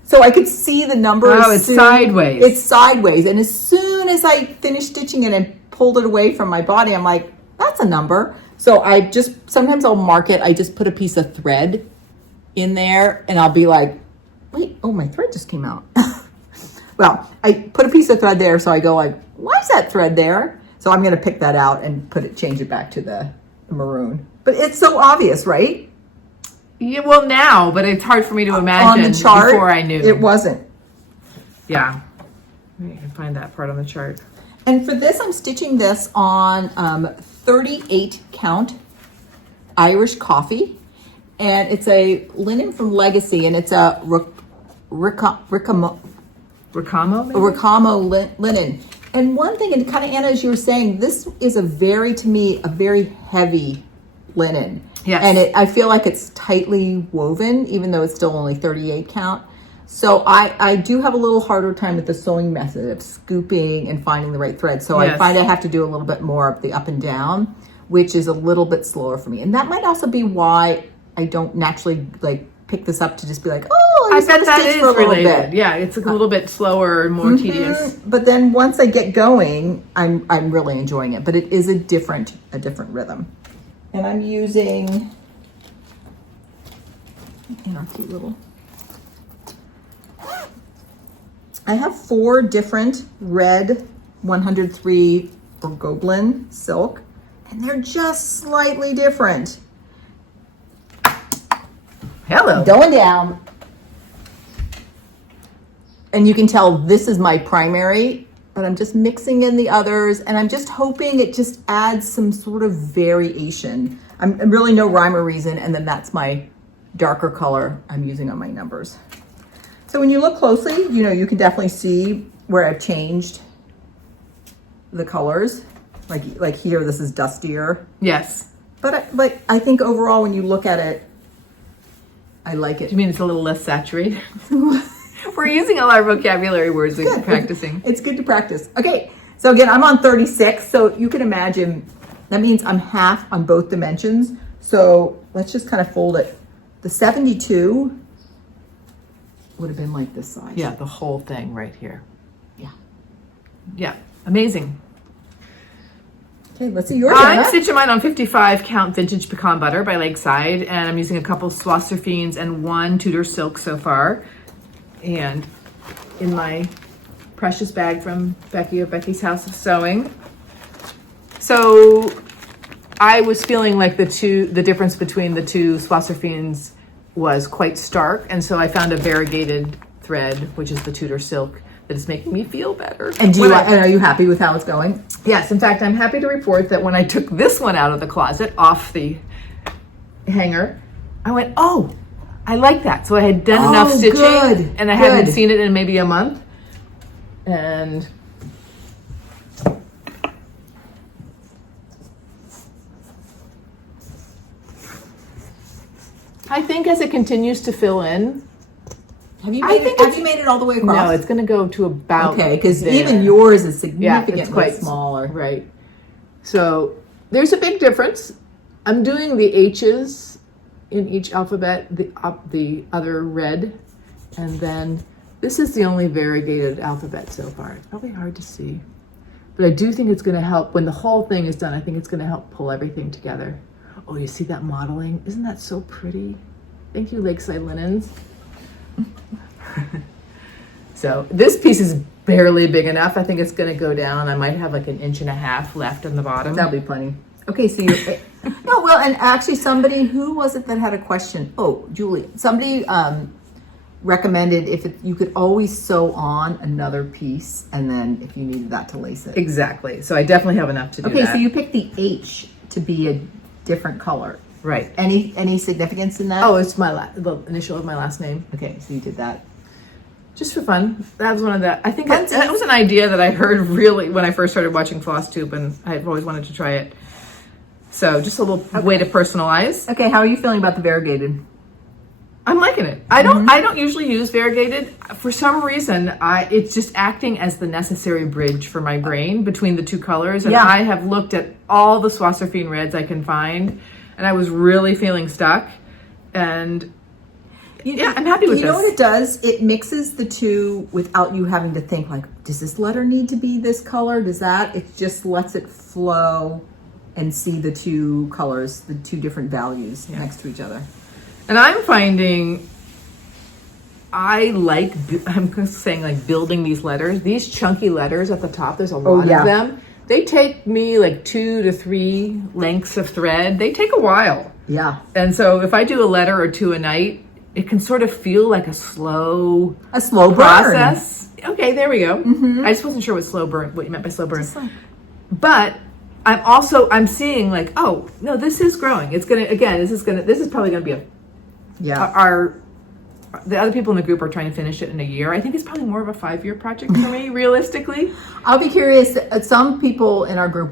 So I could see the number. Oh, it's sideways. It's sideways. And as soon as I finished stitching it and pulled it away from my body, I'm like, that's a number. So I just, sometimes I'll mark it. I just put a piece of thread in there, and I'll be like, wait, oh, my thread just came out. Well, I put a piece of thread there, so I go like, why is that thread there? So I'm going to pick that out and change it back to the maroon. But it's so obvious, right? Yeah, well, now, but it's hard for me to imagine on the chart, before I knew. It wasn't. Yeah. Maybe I can find that part on the chart. And for this, I'm stitching this on 38 count Irish coffee. And it's a linen from Legacy, and it's a Ricamo linen. And one thing, and kind of Anna, as you were saying, this is to me, a very heavy linen. Yes. And I feel like it's tightly woven, even though it's still only 38 count. So I do have a little harder time with the sewing method of scooping and finding the right thread. So yes. I find I have to do a little bit more of the up and down, which is a little bit slower for me. And that might also be why I don't naturally like pick this up to just be like, oh, I bet that is related. Yeah, it's a little bit slower and more tedious. But then once I get going, I'm really enjoying it. But it is a different rhythm. And I'm using, cute little. I have 4 different red 103 or Goblin silk, and they're just slightly different. Hello. Going down. And you can tell this is my primary, but I'm just mixing in the others, and I'm just hoping it just adds some sort of variation. I'm really no rhyme or reason, and then that's my darker color I'm using on my numbers. So when you look closely, you can definitely see where I've changed the colors. Like here, this is dustier. Yes. But I think overall, when you look at it, I like it. You mean it's a little less saturated? We're using all our vocabulary words we're practicing. It's good to practice. Okay, so again, I'm on 36, so you can imagine that means I'm half on both dimensions. So let's just kind of fold it. The 72 would have been like this size. Yeah, the whole thing right here. Yeah. Yeah, amazing. Okay, let's see yours. I'm stitching mine on 55 count vintage pecan butter by Lakeside, and I'm using a couple FlossTube and one Tudor silk so far. And in my precious bag from Becky of Becky's House of Sewing. So I was feeling like the difference between the two FlossTube was quite stark, and so I found a variegated thread, which is the Tudor silk, that is making me feel better. And are you happy with how it's going? Yes, in fact, I'm happy to report that when I took this one out of the closet, off the hanger, I went, oh, I like that. So I had done enough stitching, and I hadn't seen it in maybe a month. And I think as it continues to fill in, have you made it all the way across? No, it's going to go to about because even yours is significantly it's quite smaller. Right. So there's a big difference. I'm doing the H's in each alphabet, the other red, and then this is the only variegated alphabet so far. It's probably hard to see, but I do think it's going to help when the whole thing is done. I think it's going to help pull everything together. Oh, you see that modeling? Isn't that so pretty? Thank you, Lakeside Linens. So this piece is barely big enough. I think it's going to go down. I might have like 1.5 inches left on the bottom. That'll be plenty. Okay, so you're... No, well, and actually somebody, who was it that had a question? Oh, Julie. Somebody recommended you could always sew on another piece, and then if you needed that to lace it. Exactly. So I definitely have enough to do that. Okay, so you picked the H to be a different color. Right. Any significance in that? Oh, it's the initial of my last name. Okay, so you did that. Just for fun. That was one of the, I think that was an idea that I heard really when I first started watching FlossTube, and I've always wanted to try it. So just a little way to personalize. Okay, how are you feeling about the variegated? I'm liking it. I don't usually use variegated. For some reason, it's just acting as the necessary bridge for my brain between the two colors. And I have looked at all the FlossTube reds I can find, and I was really feeling stuck. And yeah, I'm happy with this. You know what it does? It mixes the two without you having to think like, does this letter need to be this color? Does that? It just lets it flow and see the two colors, the two different values next to each other. And I'm finding I'm saying like building these letters, these chunky letters at the top, there's a lot of them. They take me like 2 to 3 lengths of thread. They take a while. Yeah. And so if I do a letter or two a night, it can sort of feel like a slow process. Burn. Okay, there we go. Mm-hmm. I just wasn't sure what you meant by slow burn. But I'm seeing like, oh no, this is growing. This is probably gonna be the other people in the group are trying to finish it in a year. I think it's probably more of a 5-year project for me, realistically. I'll be curious. Some people in our group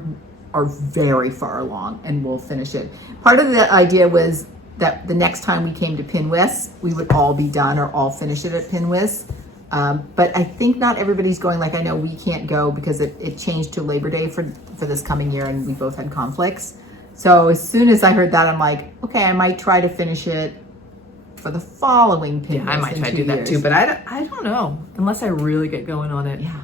are very far along and will finish it. Part of the idea was that the next time we came to Pinwis, we would all be done or all finish it at Pinwis. But I think not everybody's going. Like I know we can't go because it changed to Labor Day for this coming year, and we both had conflicts. So as soon as I heard that, I'm like, okay, I might try to finish it for the following Pinwis. Yeah, I might try to do that too, but I don't know unless I really get going on it. Yeah.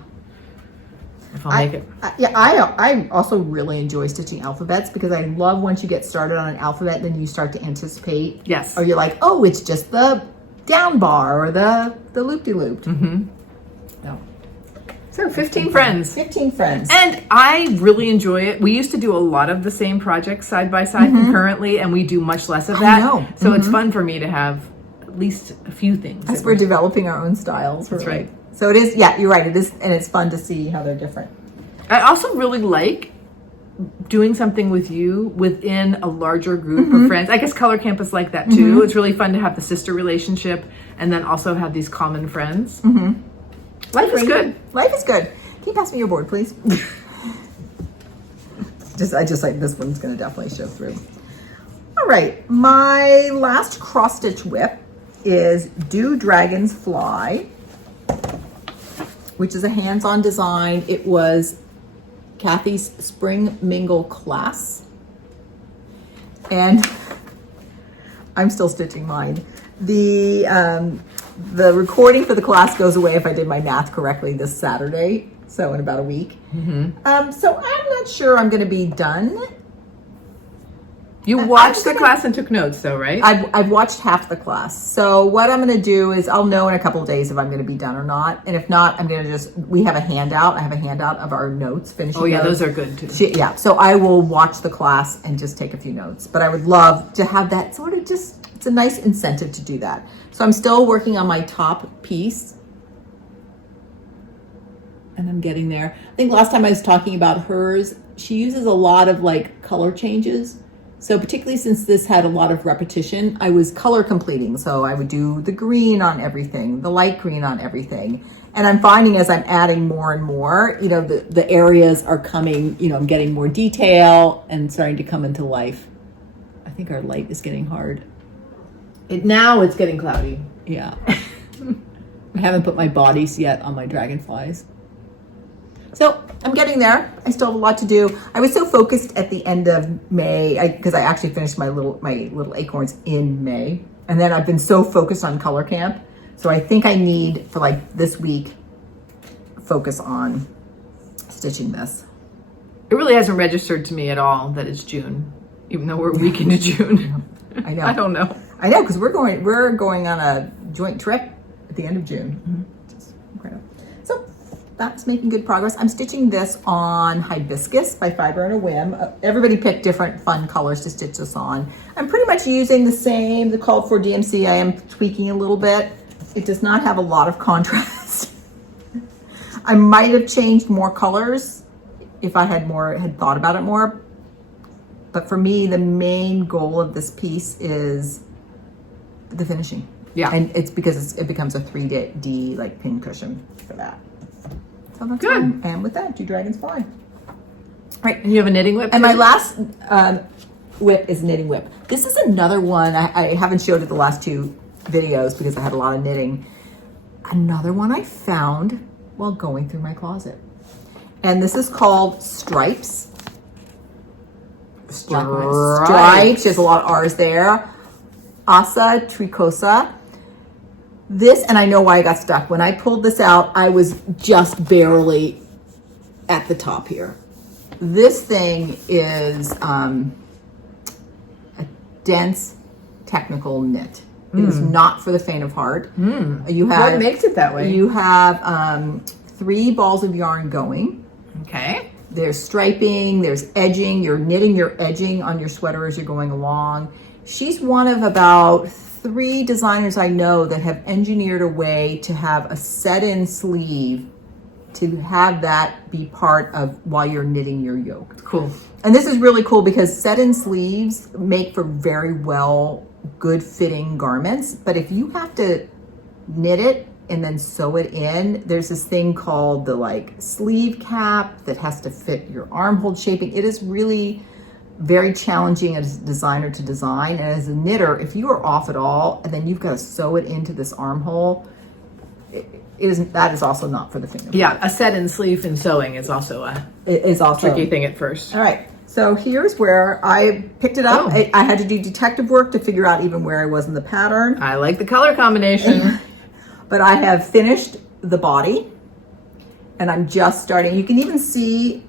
If I'll make it. I also really enjoy stitching alphabets because I love once you get started on an alphabet, then you start to anticipate. Yes. Or you're like, oh, it's just the down bar or the loop-de-looped. Mm-hmm. So 15 friends. 15 friends. And I really enjoy it. We used to do a lot of the same projects side by side concurrently, and we do much less of that. I know. So it's fun for me to have at least a few things. As we're developing our own styles. That's right. So it is, you're right. It is, and it's fun to see how they're different. I also really like doing something with you within a larger group of friends. I guess Color Camp is like that too. It's really fun to have the sister relationship and then also have these common friends. Life is good. Life is good. Can you pass me your board, please? I just like this one's going to definitely show through. All right, my last cross stitch whip is Do Dragons Fly, which is a hands-on design. It was Kathy's Spring Mingle class, and I'm still stitching mine. The recording for the class goes away if I did my math correctly this Saturday. So in about a week. So I'm not sure I'm going to be done. You watched the class and took notes though, right? I've watched half the class. So what I'm going to do is I'll know in a couple of days if I'm going to be done or not. And if not, I'm going to we have a handout. I have a handout of our notes, finishing Oh yeah, notes. those are good too. Yeah, so I will watch the class and just take a few notes. But I would love to have that sort of it's a nice incentive to do that. So I'm still working on my top piece. And I'm getting there. I think last time I was talking about hers, she uses a lot of like color changes. So particularly since this had a lot of repetition, I was color completing. So I would do the green on everything, the light green on everything. And I'm finding as I'm adding more and more, the areas are coming, I'm getting more detail and starting to come into life. I think our light is getting hard. Now it's getting cloudy. Yeah. I haven't put my bodies yet on my dragonflies. So I'm getting there. I still have a lot to do. I was so focused at the end of May because I actually finished my little acorns in May. And then I've been so focused on color camp. So I think I need for like this week, focus on stitching this. It really hasn't registered to me at all that it's June, even though we're a week into June. I know. I don't know. I know, because we're going on a joint trip at the end of June. Just incredible. So that's making good progress. I'm stitching this on Hibiscus by Fiber and a Whim. Everybody picked different fun colors to stitch this on. I'm pretty much using the called for DMC. I am tweaking a little bit. It does not have a lot of contrast. I might have changed more colors if I had thought about it more. But for me, the main goal of this piece is the finishing. Yeah. And it's because it becomes a 3D like pin cushion for that. So that's good. fine. And with that, 2 dragons fly. Right. And you have a knitting whip? And my last whip is knitting whip. This is another one. I haven't showed it the last 2 videos because I had a lot of knitting. Another one I found while going through my closet. And this is called Stripes. Stripes. There's a lot of R's there. Asa Tricosa. This, and I know why I got stuck. When I pulled this out, I was just barely at the top here. This thing is a dense technical knit. It is not for the faint of heart. What makes it that way? You have 3 balls of yarn going. Okay. There's striping, there's edging. You're knitting your edging on your sweater as you're going along. She's one of about 3 designers I know that have engineered a way to have a set-in sleeve to have that be part of while you're knitting your yoke. Cool. And this is really cool because set-in sleeves make for very good fitting garments. But if you have to knit it and then sew it in, there's this thing called the sleeve cap that has to fit your armhole shaping. It is really very challenging as a designer to design. And as a knitter, if you are off at all and then you've got to sew it into this armhole, that is also not for the finger. Yeah, a set-in sleeve and sewing is also a tricky thing at first. All right. So here's where I picked it up. I had to do detective work to figure out even where I was in the pattern. I like the color combination. But I have finished the body and I'm just starting. You can even see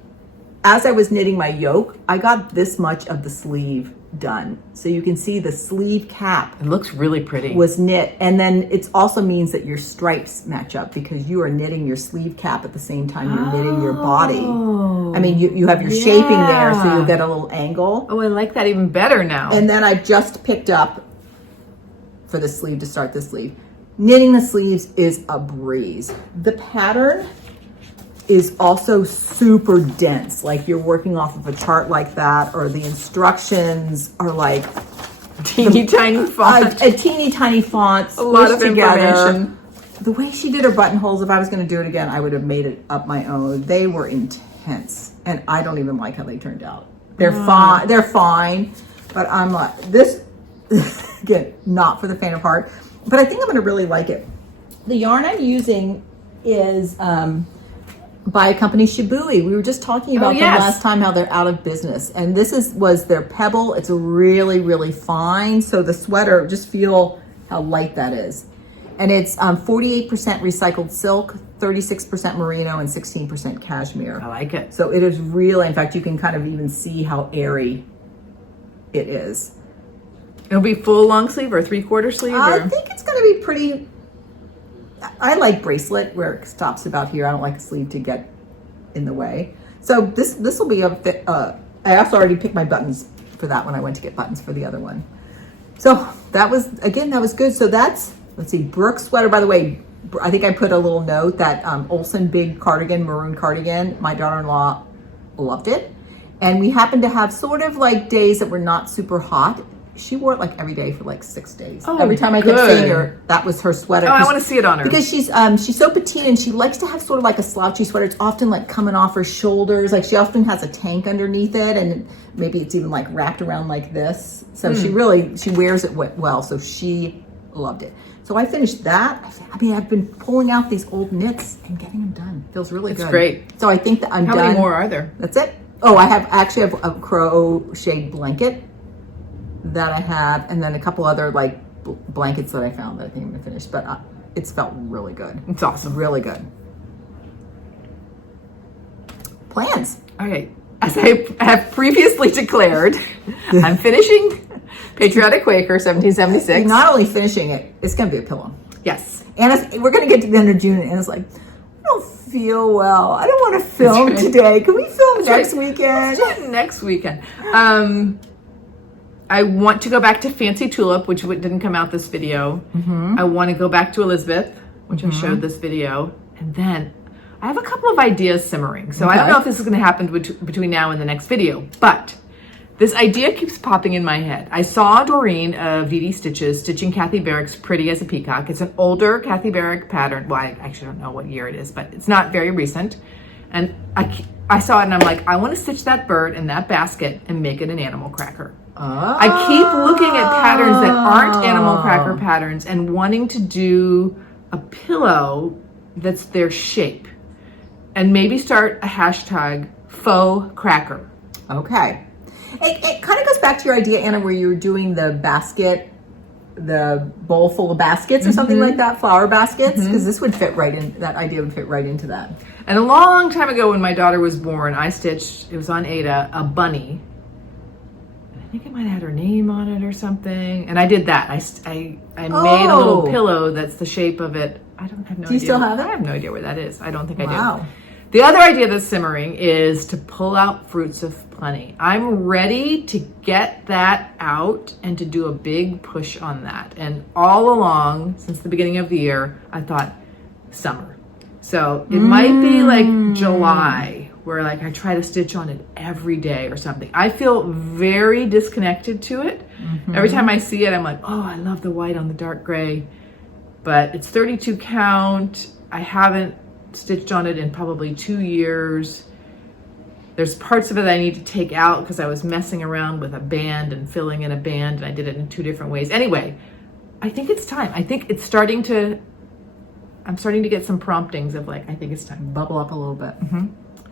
as I was knitting my yoke, I got this much of the sleeve done. So you can see the sleeve cap. It looks really pretty. Was knit. And then it also means that your stripes match up because you are knitting your sleeve cap at the same time you're knitting your body. I mean, you have your shaping there, so you'll get a little angle. Oh, I like that even better now. And then I just picked up for the sleeve to start the sleeve. Knitting the sleeves is a breeze. The pattern is also super dense. Like you're working off of a chart like that, or the instructions are like teeny tiny font. A teeny tiny font. A lot of information. The way she did her buttonholes, if I was going to do it again, I would have made it up my own. They were intense, and I don't even like how they turned out. They're fine. They're fine, but I'm like this. Again, not for the faint of heart. But I think I'm going to really like it. The yarn I'm using is by a company, Shibui. We were just talking about them last time, how they're out of business. And this was their Pebble. It's really, really fine. So the sweater, just feel how light that is. And it's 48% recycled silk, 30% 36% merino and 16% cashmere. I like it. So it is really, in fact, you can kind of even see how airy it is. It'll be full long sleeve or 3/4 sleeve? I think it's going to be pretty, I like bracelet where it stops about here. I don't like a sleeve to get in the way. So this will be a fit. I also already picked my buttons for that when I went to get buttons for the other one. So that was good. So that's, let's see, Brooke sweater. By the way, I think I put a little note that Olsen big cardigan, maroon cardigan, my daughter-in-law loved it. And we happened to have sort of like days that were not super hot. She wore it like every day for like 6 days. Oh, every time I kept saying her, that was her sweater. Oh, I want to see it on her. Because she's so petite and she likes to have sort of like a slouchy sweater. It's often like coming off her shoulders. Like she often has a tank underneath it, and maybe it's even like wrapped around like this. So she wears it well. So she loved it. So I finished that. I mean, I've been pulling out these old knits and getting them done. Feels really good. It's great. So I think that I'm done. How many more are there? That's it. Oh, I actually have a crochet blanket that I have, and then a couple other like blankets that I found that I think I'm gonna finish. But it's felt really good. It's awesome. Really good. Plans. All right. As I have previously declared, I'm finishing Patriotic Quaker 1776. Not only finishing it, it's gonna be a pillow. Yes. And we're gonna get to the end of June, and it's like, I don't feel well. I don't want to film today. Can we film next weekend? Let's do it next weekend. I want to go back to Fancy Tulip, which didn't come out this video. I want to go back to Elizabeth, which I showed this video. And then I have a couple of ideas simmering. So I don't know if this is going to happen between now and the next video, but this idea keeps popping in my head. I saw Doreen of VD Stitches stitching Kathy Barrick's Pretty as a Peacock. It's an older Kathy Barrick pattern. Well, I actually don't know what year it is, but it's not very recent. And I saw it and I'm like, I want to stitch that bird in that basket and make it an animal cracker. I keep looking at patterns that aren't animal cracker patterns and wanting to do a pillow that's their shape. And maybe start a hashtag faux cracker. Okay. It kind of goes back to your idea, Anna, where you were doing the basket, the bowl full of baskets or something like that, flower baskets, because this would fit right in, that idea would fit right into that. And a long time ago when my daughter was born, I stitched, it was on Ada, a bunny. I think it might have had her name on it or something. And I did that. I made a little pillow that's the shape of it. I don't have no idea. Do you still have it? I have no idea where that is. I don't think I do. Wow. The other idea that's simmering is to pull out Fruits of Plenty. I'm ready to get that out and to do a big push on that. And all along, since the beginning of the year, I thought summer. So it might be like July, where like I try to stitch on it every day or something. I feel very disconnected to it. Every time I see it, I'm like, oh, I love the white on the dark gray. But it's 32 count. I haven't stitched on it in probably 2 years. There's parts of it I need to take out because I was messing around with a band and filling in a band, and I did it in 2 different ways. Anyway, I think it's time. I think it's starting to, I'm starting to get some promptings of like, I think it's time. Bubble up a little bit.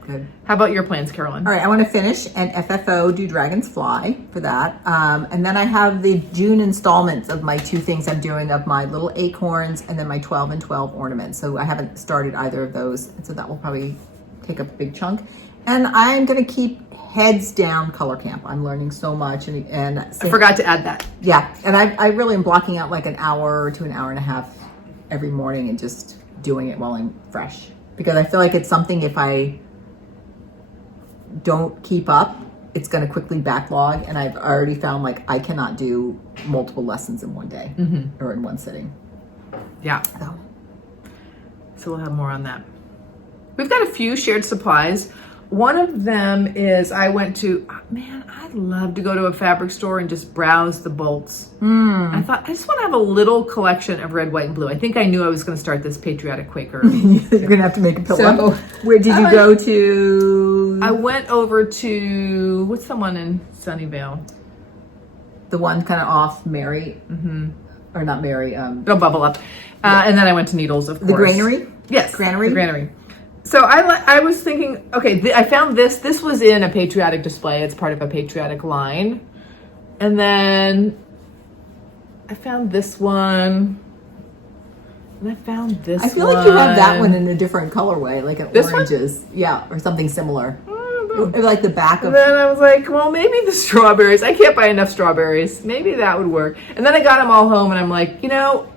Good. How about your plans, Carolyn? All right, I want to finish and FFO Do Dragons Fly for that. And then I have the June installments of my 2 things I'm doing of my little acorns and then my 12 and 12 ornaments. So I haven't started either of those. And so that will probably take up a big chunk. And I'm going to keep heads down color camp. I'm learning so much. And I forgot to add that. Yeah. And I really am blocking out like an hour to an hour and a half every morning and just doing it while I'm fresh. Because I feel like it's something if I don't keep up, it's going to quickly backlog, and I've already found like I cannot do multiple lessons in one day or in one sitting. Yeah. So we'll have more on that. We've got a few shared supplies. One of them is I went to, man, I'd love to go to a fabric store and just browse the bolts. I thought, I just want to have a little collection of red, white, and blue. I think I knew I was going to start this Patriotic Quaker. You're going to have to make a pillow. So, where did you go to? I went over to, what's the one in Sunnyvale? The one kind of off Mary, or not Mary. Don't bubble up. And then I went to Needles, of course. The Granary? Yes. Granary? The Granary. So I was thinking, okay, I found this. This was in a patriotic display. It's part of a patriotic line. And then I found this one. And I found this I feel like you have that one in a different colorway, like an This one? oranges. Yeah, or something similar. Like the back of... And then I was like, well, maybe the strawberries. I can't buy enough strawberries. Maybe that would work. And then I got them all home and I'm like, you know,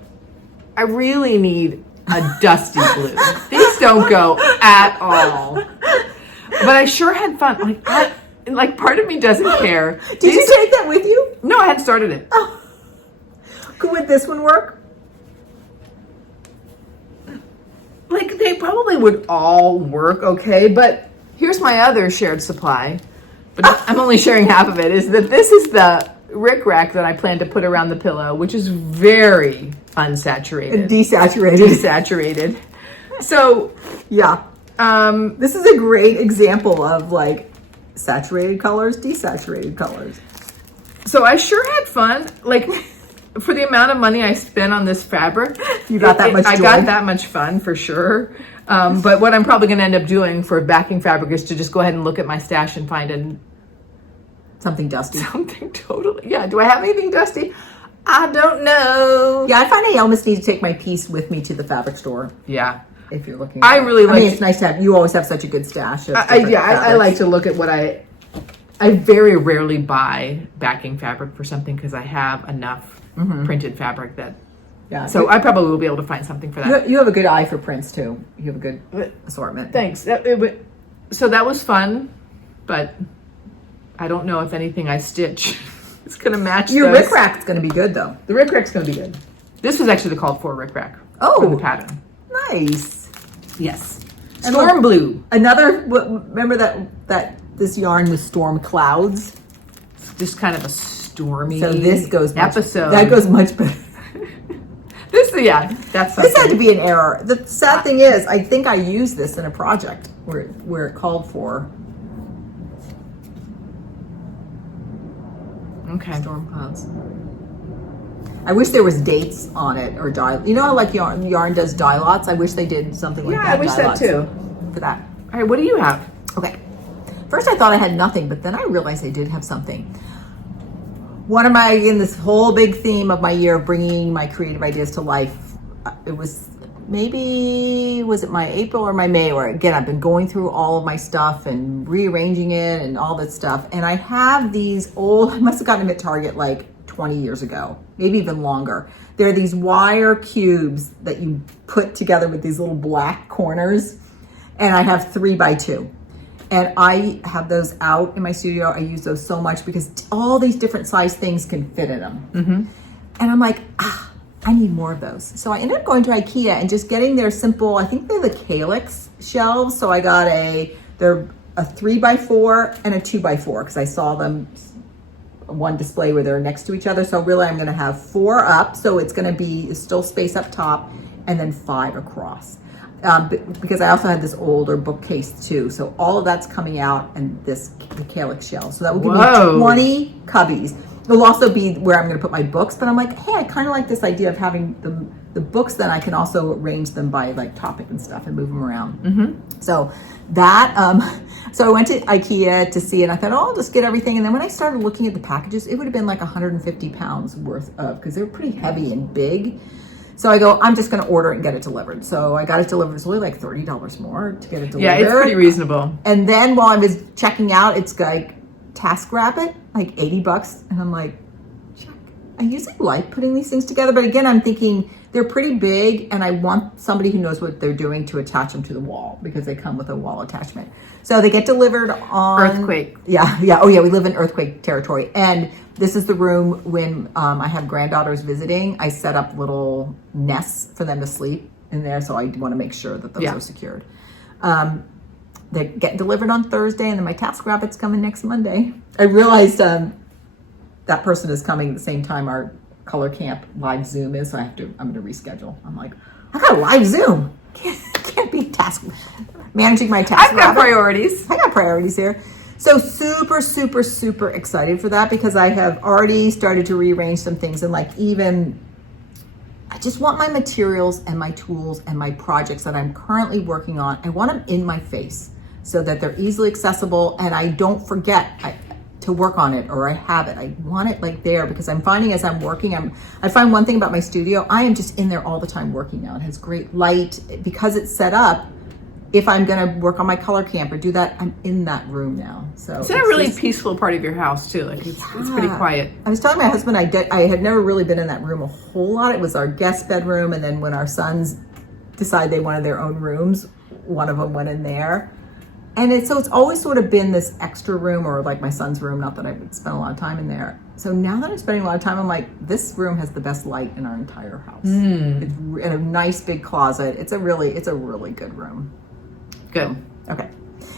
I really need a dusty blue. These don't go at all. But I sure had fun. Like part of me doesn't care. Did you take that with you? No, I hadn't started it. Oh. Would this one work? Like they probably would all work okay, but here's my other shared supply. But I'm only sharing half of it. Is that this is the rickrack that I plan to put around the pillow, which is very unsaturated. Desaturated. So yeah. This is a great example of like saturated colors, desaturated colors. So I sure had fun. Like for the amount of money I spent on this fabric, you got that much joy. I got that much fun for sure. But what I'm probably going to end up doing for backing fabric is to just go ahead and look at my stash and find something dusty. Something totally. Yeah. Do I have anything dusty? I don't know. Yeah, I find I almost need to take my piece with me to the fabric store. Yeah. If you're looking. I mean, it's nice to have. You always have such a good stash. I like to look at what I very rarely buy backing fabric for something because I have enough printed fabric that. Yeah. So I probably will be able to find something for that. You have a good eye for prints too. You have a good assortment. Thanks. So that was fun, but I don't know if anything I stitch is going to match. Your rickrack's going to be good though. The rickrack's going to be good. This was actually the called for rickrack. Oh, for the pattern. Nice. Yes. Storm blue. Remember that this yarn was storm clouds. Just kind of a stormy. So this goes episode. That goes much better. That's something. This had to be an error. The sad thing is, I think I used this in a project where it called for. Okay. Storm clouds. I wish there was dates on it or die. You know how like yarn does dye lots? I wish they did something like that. Yeah, I wish that too. For that. All right, what do you have? Okay. First I thought I had nothing, but then I realized I did have something. One of this whole big theme of my year of bringing my creative ideas to life, it was was it my April or my May, where again, I've been going through all of my stuff and rearranging it and all that stuff. And I have these I must have gotten them at Target like 20 years ago, maybe even longer. They're these wire cubes that you put together with these little black corners. And I have 3x2. And I have those out in my studio. I use those so much because all these different size things can fit in them. Mm-hmm. And I'm like, I need more of those. So I ended up going to IKEA and just getting their simple, I think they're the calyx shelves. So I got they're a 3x4 and a 2x4 because I saw them one display where they're next to each other. So really I'm going to have 4 up. So it's going to be still space up top and then 5 across. Because I also had this older bookcase too. So all of that's coming out and the calyx shell. So that will give me 20 cubbies. It'll also be where I'm going to put my books, but I'm like, hey, I kind of like this idea of having the books, then I can also arrange them by like topic and stuff and move them around. Mm-hmm. So that, so I went to IKEA to see it. And I thought, I'll just get everything. And then when I started looking at the packages, it would have been like 150 pounds worth of, because they're pretty heavy and big. So I go, I'm just going to order it and get it delivered. So I got it delivered. It's only like $30 more to get it delivered. Yeah, it's pretty reasonable. And then while I was checking out, it's like TaskRabbit, like $80. And I'm like, check. I usually like putting these things together. But again, I'm thinking they're pretty big and I want somebody who knows what they're doing to attach them to the wall because they come with a wall attachment. So they get delivered on... Earthquake. Yeah. Oh yeah, we live in earthquake territory. And this is the room when I have granddaughters visiting. I set up little nests for them to sleep in there. So I want to make sure that those are secured. They get delivered on Thursday and then my TaskRabbit's coming next Monday. I realized that person is coming at the same time our color camp live Zoom is. So I'm going to reschedule. I'm like, I got a live Zoom. Can't be managing my TaskRabbit. I've got priorities. I got priorities here. So super, super, super excited for that because I have already started to rearrange some things and like I just want my materials and my tools and my projects that I'm currently working on. I want them in my face so that they're easily accessible and I don't forget to work on it, or I have it. I want it like there, because I'm finding as I'm working, I find one thing about my studio, I am just in there all the time working now. It has great light because it's set up. If I'm going to work on my color camp or do that, I'm in that room now. So it's a really peaceful part of your house too. Like it's pretty quiet. I was telling my husband I had never really been in that room a whole lot. It was our guest bedroom, and then when our sons decided they wanted their own rooms, one of them went in there. And it's always sort of been this extra room, or like my son's room, not that I would spend a lot of time in there. So now that I'm spending a lot of time, I'm like, this room has the best light in our entire house. It's in a nice big closet. It's a really good room. Good. Okay.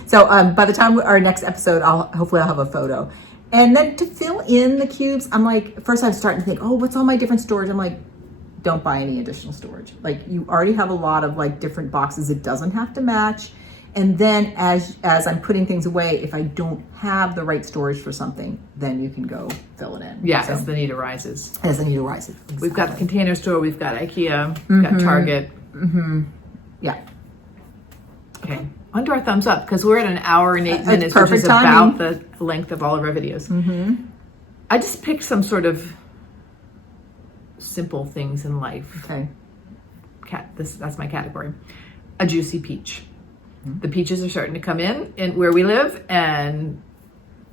So by the time our next episode, hopefully I'll have a photo. And then to fill in the cubes, I'm like, first I was starting to think, oh, what's all my different storage? I'm like, don't buy any additional storage. Like, you already have a lot of like different boxes. It doesn't have to match. And then as I'm putting things away, if I don't have the right storage for something, then you can go fill it in. Yeah, so, as the need arises. As the need arises. Exactly. We've got the Container Store, we've got IKEA, we've got Target. Yeah. Okay. Under our thumbs up, because we're at an hour and 8 minutes, which is timing. about the length of all of our videos. I just picked some sort of simple things in life. Okay. That's my category. A juicy peach. The peaches are starting to come in where we live, and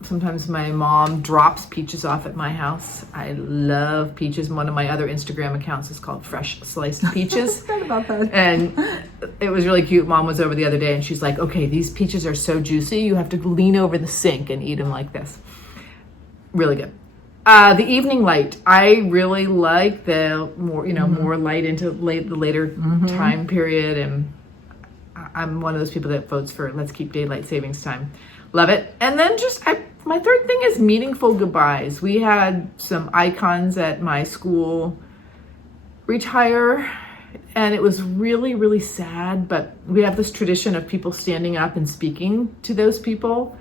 sometimes my mom drops peaches off at my house. I love peaches. One of my other Instagram accounts is called Fresh Sliced Peaches. I forgot about that. And it was really cute. Mom was over the other day and she's like, okay, these peaches are so juicy, you have to lean over the sink and eat them like this. Really good. The evening light. I really like the more, more light into the later time period. And I'm one of those people that votes for let's keep daylight savings time. Love it. And then my third thing is meaningful goodbyes. We had some icons at my school retire, and it was really, really sad, but we have this tradition of people standing up and speaking to those people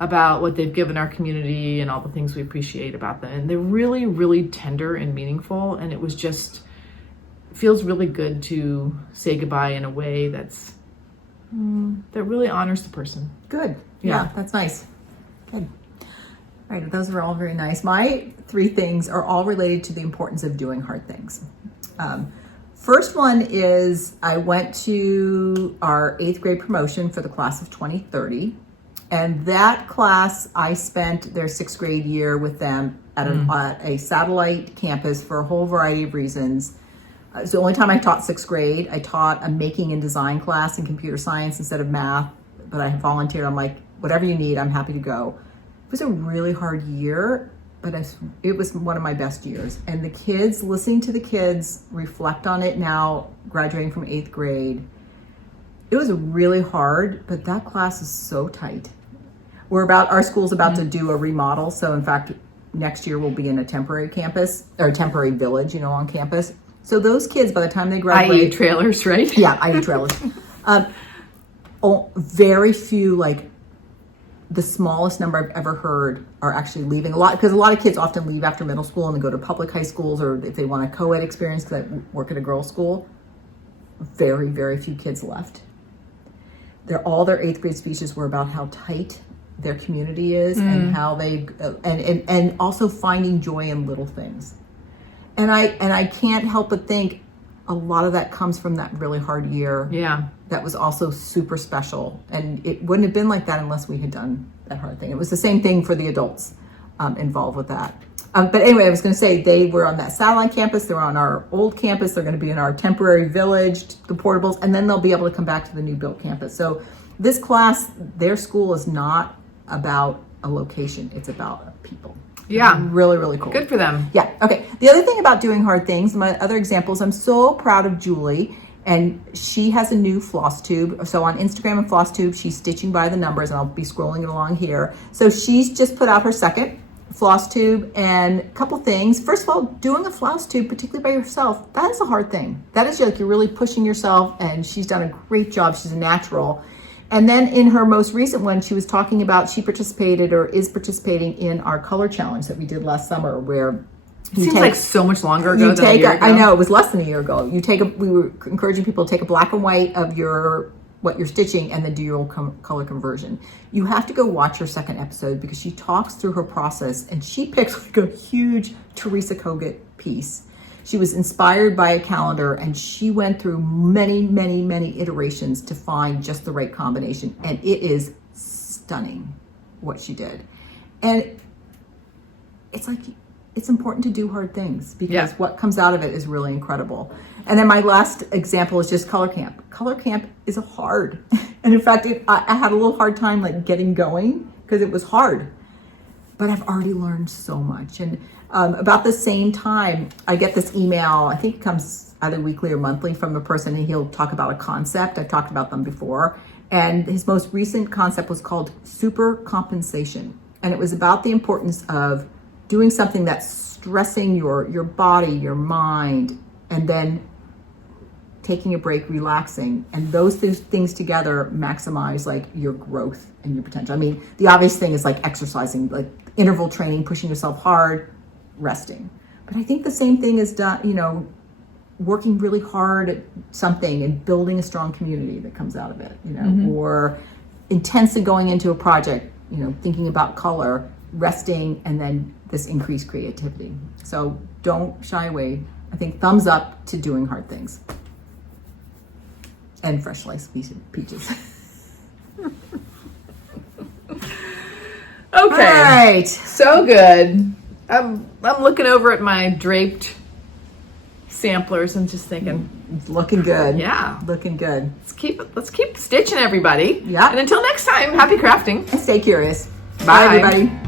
about what they've given our community and all the things we appreciate about them. And they're really, really tender and meaningful, and it was just, feels really good to say goodbye in a way that really honors the person. Good. Yeah, that's nice. Good. All right, those are all very nice. My 3 things are all related to the importance of doing hard things. First one is I went to our 8th grade promotion for the class of 2030. And that class, I spent their 6th grade year with them at a satellite campus for a whole variety of reasons. It's the only time I taught 6th grade. I taught a making and design class in computer science instead of math, but I volunteered. I'm like, whatever you need, I'm happy to go. It was a really hard year, but it was one of my best years. And the kids, listening to the kids reflect on it now, graduating from 8th grade, it was really hard, but that class is so tight. Our school's about to do a remodel. So in fact, next year we'll be in a temporary campus, or a temporary village, on campus. So those kids, by the time they graduate... IE trailers, right? Yeah, IE trailers. Very few, like the smallest number I've ever heard are actually leaving. Because a lot of kids often leave after middle school and they go to public high schools, or if they want a co-ed experience, because I work at a girls' school. Very, very few kids left. All their 8th grade speeches were about how tight their community is and how they and also finding joy in little things. And I can't help but think a lot of that comes from that really hard year. Yeah. That was also super special. And it wouldn't have been like that unless we had done that hard thing. It was the same thing for the adults involved with that. But anyway, I was going to say they were on that satellite campus. They're on our old campus. They're going to be in our temporary village, the portables, and then they'll be able to come back to the new built campus. So this class, their school is not about a location. It's about people. Yeah. Really, really cool. Good for them. Yeah. Okay. The other thing about doing hard things, my other examples, I'm so proud of Julie, and she has a new FlossTube. So on Instagram and FlossTube, she's stitching by the numbers, and I'll be scrolling it along here. So she's just put out her second FlossTube, and a couple things. First of all, doing a FlossTube, particularly by yourself, that is a hard thing. That is like you're really pushing yourself, and she's done a great job. She's a natural. And then in her most recent one, she was talking about she participated or is participating in our color challenge that we did last summer, where it seems like so much longer ago than a year ago. I know, it was less than a year ago. We were encouraging people to take a black and white of your what you're stitching and then do your own color conversion. You have to go watch her second episode because she talks through her process, and she picked like a huge Teresa Kogut piece. She was inspired by a calendar, and she went through many, many, many iterations to find just the right combination. And it is stunning what she did. And it's like, it's important to do hard things because what comes out of it is really incredible. And then my last example is just color camp. Color camp is hard. And in fact, I had a little hard time like getting going because it was hard. But I've already learned so much. And about the same time, I get this email, I think it comes either weekly or monthly, from a person, and he'll talk about a concept. I've talked about them before. And his most recent concept was called super compensation. And it was about the importance of doing something that's stressing your body, your mind, and then taking a break, relaxing, and those things together maximize like your growth and your potential. I mean, the obvious thing is like exercising, like interval training, pushing yourself hard, resting. But I think the same thing is done, you know, working really hard at something and building a strong community that comes out of it, you know, or intensely going into a project, you know, thinking about color, resting, and then this increased creativity. So don't shy away. I think thumbs up to doing hard things. And fresh sliced peaches. Okay. All right. So good. I'm looking over at my draped samplers and just thinking, it's looking good. Yeah. Looking good. Let's keep stitching, everybody. Yeah. And until next time, happy crafting. And stay curious. Bye. Bye everybody.